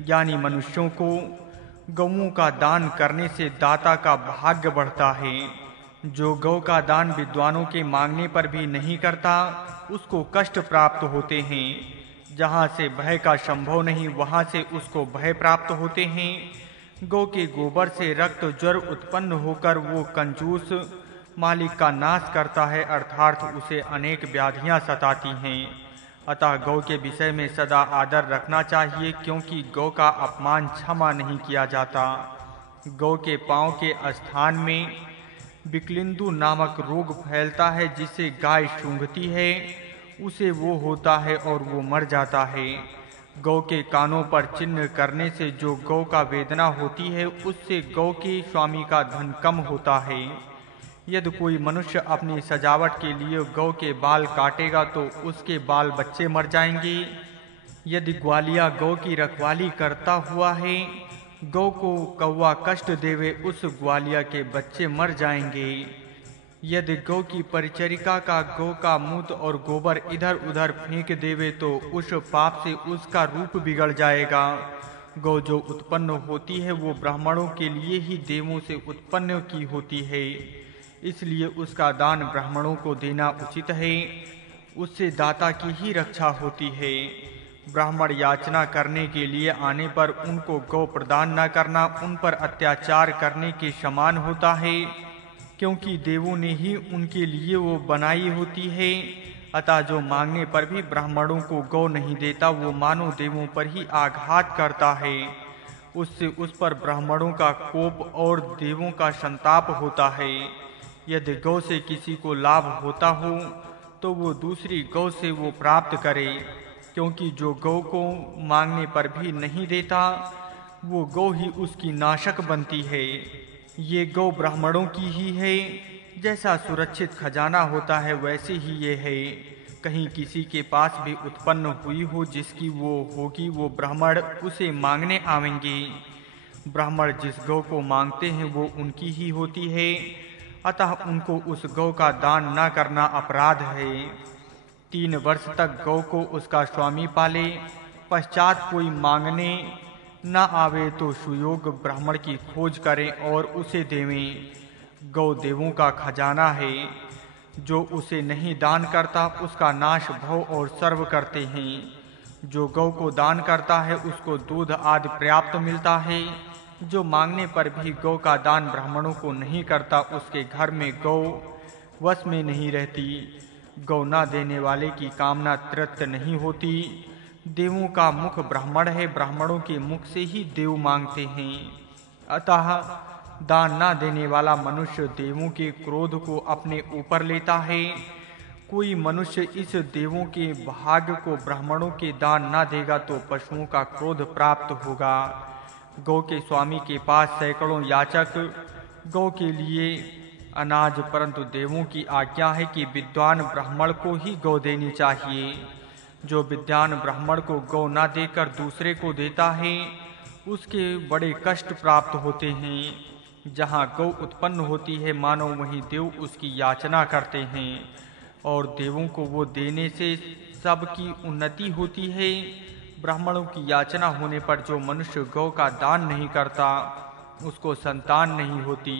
ज्ञानी मनुष्यों को गौओं का दान करने से दाता का भाग्य बढ़ता है। जो गौ का दान विद्वानों के मांगने पर भी नहीं करता उसको कष्ट प्राप्त होते हैं। जहाँ से भय का संभव नहीं वहाँ से उसको भय प्राप्त होते हैं। गौ के गोबर से रक्त ज्वर उत्पन्न होकर वो कंजूस मालिक का नाश करता है, अर्थात उसे अनेक व्याधियां सताती हैं। अतः गौ के विषय में सदा आदर रखना चाहिए, क्योंकि गौ का अपमान क्षमा नहीं किया जाता। गौ के पांव के स्थान में विकलिंदु नामक रोग फैलता है, जिसे गाय सूंघती है। उसे वो होता है और वो मर जाता है। गौ के कानों पर चिन्ह करने से जो गौ का वेदना होती है, उससे गौ के स्वामी का धन कम होता है। यदि कोई मनुष्य अपनी सजावट के लिए गौ के बाल काटेगा तो उसके बाल बच्चे मर जाएंगे। यदि ग्वालिया गौ की रखवाली करता हुआ है, गौ को कौवा कष्ट देवे, उस ग्वालिया के बच्चे मर जाएंगे। यदि गौ की परिचरिका का गौ का मूत्र और गोबर इधर उधर फेंक देवे तो उस पाप से उसका रूप बिगड़ जाएगा। गौ जो उत्पन्न होती है वो ब्राह्मणों के लिए ही देवों से उत्पन्न की होती है, इसलिए उसका दान ब्राह्मणों को देना उचित है। उससे दाता की ही रक्षा होती है। ब्राह्मण याचना करने के लिए आने पर उनको गौ प्रदान न करना उन पर अत्याचार करने के समान होता है, क्योंकि देवों ने ही उनके लिए वो बनाई होती है। अतः जो मांगने पर भी ब्राह्मणों को गौ नहीं देता वो मानो देवों पर ही आघात करता है। उससे उस पर ब्राह्मणों का कोप और देवों का संताप होता है। यदि गौ से किसी को लाभ होता हो तो वो दूसरी गौ से वो प्राप्त करे, क्योंकि जो गौ को मांगने पर भी नहीं देता वो गौ ही उसकी नाशक बनती है। ये गौ ब्राह्मणों की ही है। जैसा सुरक्षित खजाना होता है वैसे ही ये है। कहीं किसी के पास भी उत्पन्न हुई हो जिसकी वो होगी, वो ब्राह्मण उसे मांगने आवेंगे। ब्राह्मण जिस गौ को मांगते हैं वो उनकी ही होती है, अतः उनको उस गौ का दान न करना अपराध है। 3 वर्ष तक गौ को उसका स्वामी पाले, पश्चात कोई मांगने न आवे तो सुयोग ब्राह्मण की खोज करें और उसे देवें। गौ देवों का खजाना है। जो उसे नहीं दान करता उसका नाश भव और सर्व करते हैं। जो गौ को दान करता है उसको दूध आदि पर्याप्त मिलता है। जो मांगने पर भी गौ का दान ब्राह्मणों को नहीं करता उसके घर में गौ वश में नहीं रहती। गौ न देने वाले की कामना तृप्त नहीं होती। देवों का मुख ब्राह्मण है, ब्राह्मणों के मुख से ही देव मांगते हैं। अतः दान न देने वाला मनुष्य देवों के क्रोध को अपने ऊपर लेता है। कोई मनुष्य इस देवों के भाग्य को ब्राह्मणों के दान न देगा तो पशुओं का क्रोध प्राप्त होगा। गौ के स्वामी के पास सैकड़ों याचक गौ के लिए अनाज, परंतु देवों की आज्ञा है कि विद्वान ब्राह्मण को ही गौ देनी चाहिए। जो विद्वान ब्राह्मण को गौ न देकर दूसरे को देता है उसके बड़े कष्ट प्राप्त होते हैं। जहाँ गौ उत्पन्न होती है मानो वहीं देव उसकी याचना करते हैं, और देवों को वो देने से सबकी उन्नति होती है। ब्राह्मणों की याचना होने पर जो मनुष्य गौ का दान नहीं करता उसको संतान नहीं होती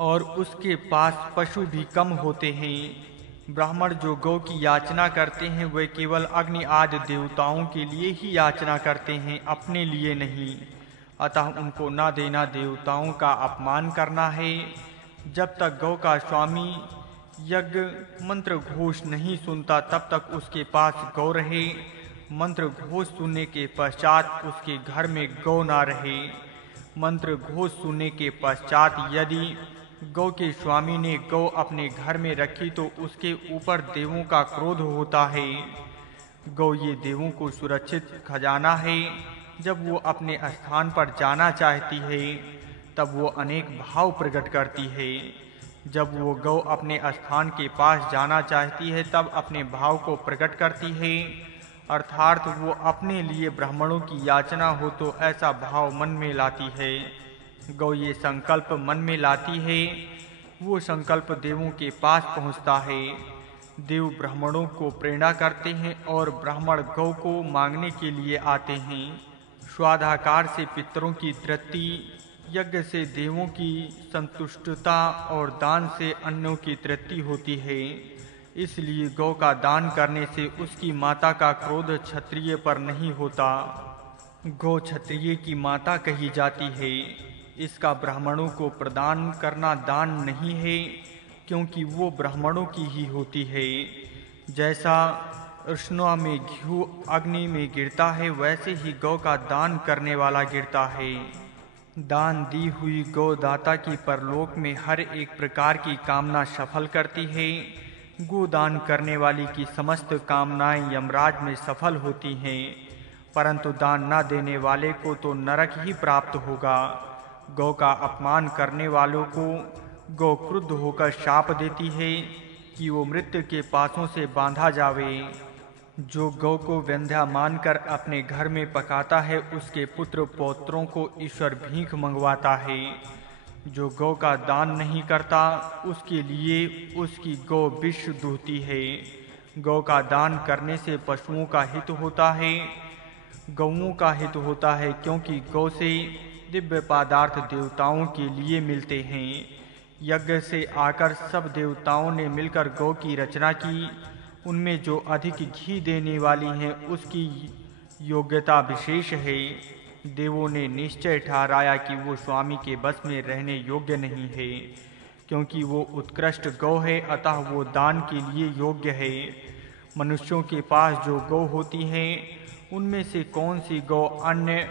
और उसके पास पशु भी कम होते हैं। ब्राह्मण जो गौ की याचना करते हैं वे केवल अग्नि आदि देवताओं के लिए ही याचना करते हैं, अपने लिए नहीं। अतः उनको न देना देवताओं का अपमान करना है। जब तक गौ का स्वामी यज्ञ मंत्र घोष नहीं सुनता तब तक उसके पास गौ रहे। मंत्र घोष सुनने के पश्चात उसके घर में गौ न रहे। मंत्र घोष सुनने के पश्चात यदि गौ के स्वामी ने गौ अपने घर में रखी तो उसके ऊपर देवों का क्रोध होता है। गौ ये देवों को सुरक्षित खजाना है। जब वो अपने स्थान पर जाना चाहती है तब वो अनेक भाव प्रकट करती है। जब वो गौ अपने स्थान के पास जाना चाहती है तब अपने भाव को प्रकट करती है, अर्थात वो अपने लिए ब्राह्मणों की याचना हो तो ऐसा भाव मन में लाती है। गौ ये संकल्प मन में लाती है, वो संकल्प देवों के पास पहुंचता है। देव ब्राह्मणों को प्रेरणा करते हैं और ब्राह्मण गौ को मांगने के लिए आते हैं। स्वाधाकार से पितरों की तृप्ति, यज्ञ से देवों की संतुष्टता और दान से अन्यों की तृप्ति होती है। इसलिए गौ का दान करने से उसकी माता का क्रोध क्षत्रिय पर नहीं होता। गौ क्षत्रिय की माता कही जाती है। इसका ब्राह्मणों को प्रदान करना दान नहीं है, क्योंकि वो ब्राह्मणों की ही होती है। जैसा उष्णा में घी अग्नि में गिरता है वैसे ही गौ का दान करने वाला गिरता है। दान दी हुई गौ दाता की परलोक में हर एक प्रकार की कामना सफल करती है। गोदान करने वाली की समस्त कामनाएं यमराज में सफल होती हैं, परंतु दान न देने वाले को तो नरक ही प्राप्त होगा। गौ का अपमान करने वालों को गौ क्रुद्ध होकर शाप देती है कि वो मृत्यु के पासों से बांधा जावे। जो गौ को वंध्या मानकर अपने घर में पकाता है, उसके पुत्र पौत्रों को ईश्वर भीख मंगवाता है। जो गौ का दान नहीं करता, उसके लिए उसकी गौ विष दूहती है। गौ का दान करने से पशुओं का हित होता है, गौओं का हित होता है, क्योंकि गौ से दिव्य पदार्थ देवताओं के लिए मिलते हैं। यज्ञ से आकर सब देवताओं ने मिलकर गौ की रचना की। उनमें जो अधिक घी देने वाली है, उसकी योग्यता विशेष है। देवों ने निश्चय ठहराया कि वो स्वामी के बस में रहने योग्य नहीं है, क्योंकि वो उत्कृष्ट गौ है, अतः वो दान के लिए योग्य है। मनुष्यों के पास जो गौ होती हैं, उनमें से कौन सी गौ अन्य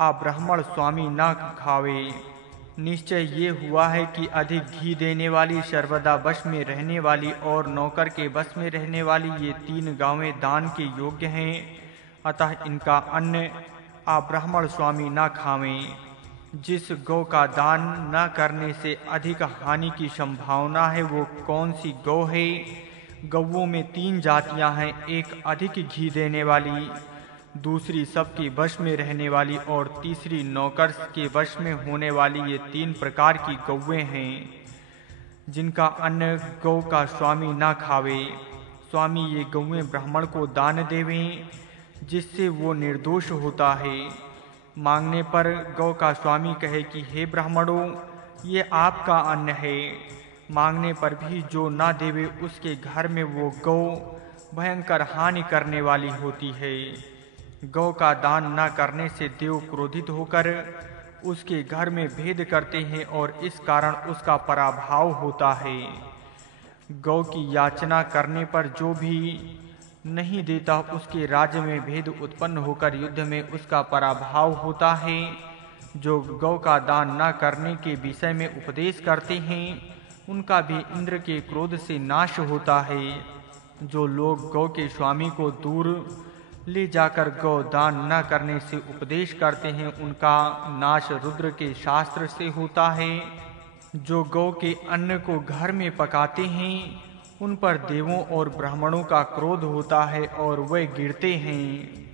अब्राह्मण स्वामी न खावे। निश्चय ये हुआ है कि अधिक घी देने वाली, सर्वदा वश में रहने वाली और नौकर के वश में रहने वाली, ये 3 गायें दान के योग्य हैं, अतः इनका अन्न अब्राह्मण स्वामी न खावें। जिस गौ का दान न करने से अधिक हानि की संभावना है, वो कौन सी गौ है? गौओं में 3 जातियां हैं, एक अधिक घी देने वाली, दूसरी सबके वश में रहने वाली और तीसरी नौकर के वश में होने वाली। ये 3 प्रकार की गौएं हैं, जिनका अन्न गौ का स्वामी न खावे। स्वामी ये गौएं ब्राह्मण को दान देवें, जिससे वो निर्दोष होता है। मांगने पर गौ का स्वामी कहे कि हे ब्राह्मणों, ये आपका अन्न है। मांगने पर भी जो ना देवे, उसके घर में वो गौ भयंकर हानि करने वाली होती है। गौ का दान न करने से देव क्रोधित होकर उसके घर में भेद करते हैं और इस कारण उसका पराभव होता है। गौ की याचना करने पर जो भी नहीं देता, उसके राज्य में भेद उत्पन्न होकर युद्ध में उसका पराभव होता है। जो गौ का दान न करने के विषय में उपदेश करते हैं, उनका भी इंद्र के क्रोध से नाश होता है। जो लोग गौ के स्वामी को दूर ले जाकर गौ दान न करने से उपदेश करते हैं, उनका नाश रुद्र के शास्त्र से होता है। जो गौ के अन्न को घर में पकाते हैं, उन पर देवों और ब्राह्मणों का क्रोध होता है और वे गिरते हैं।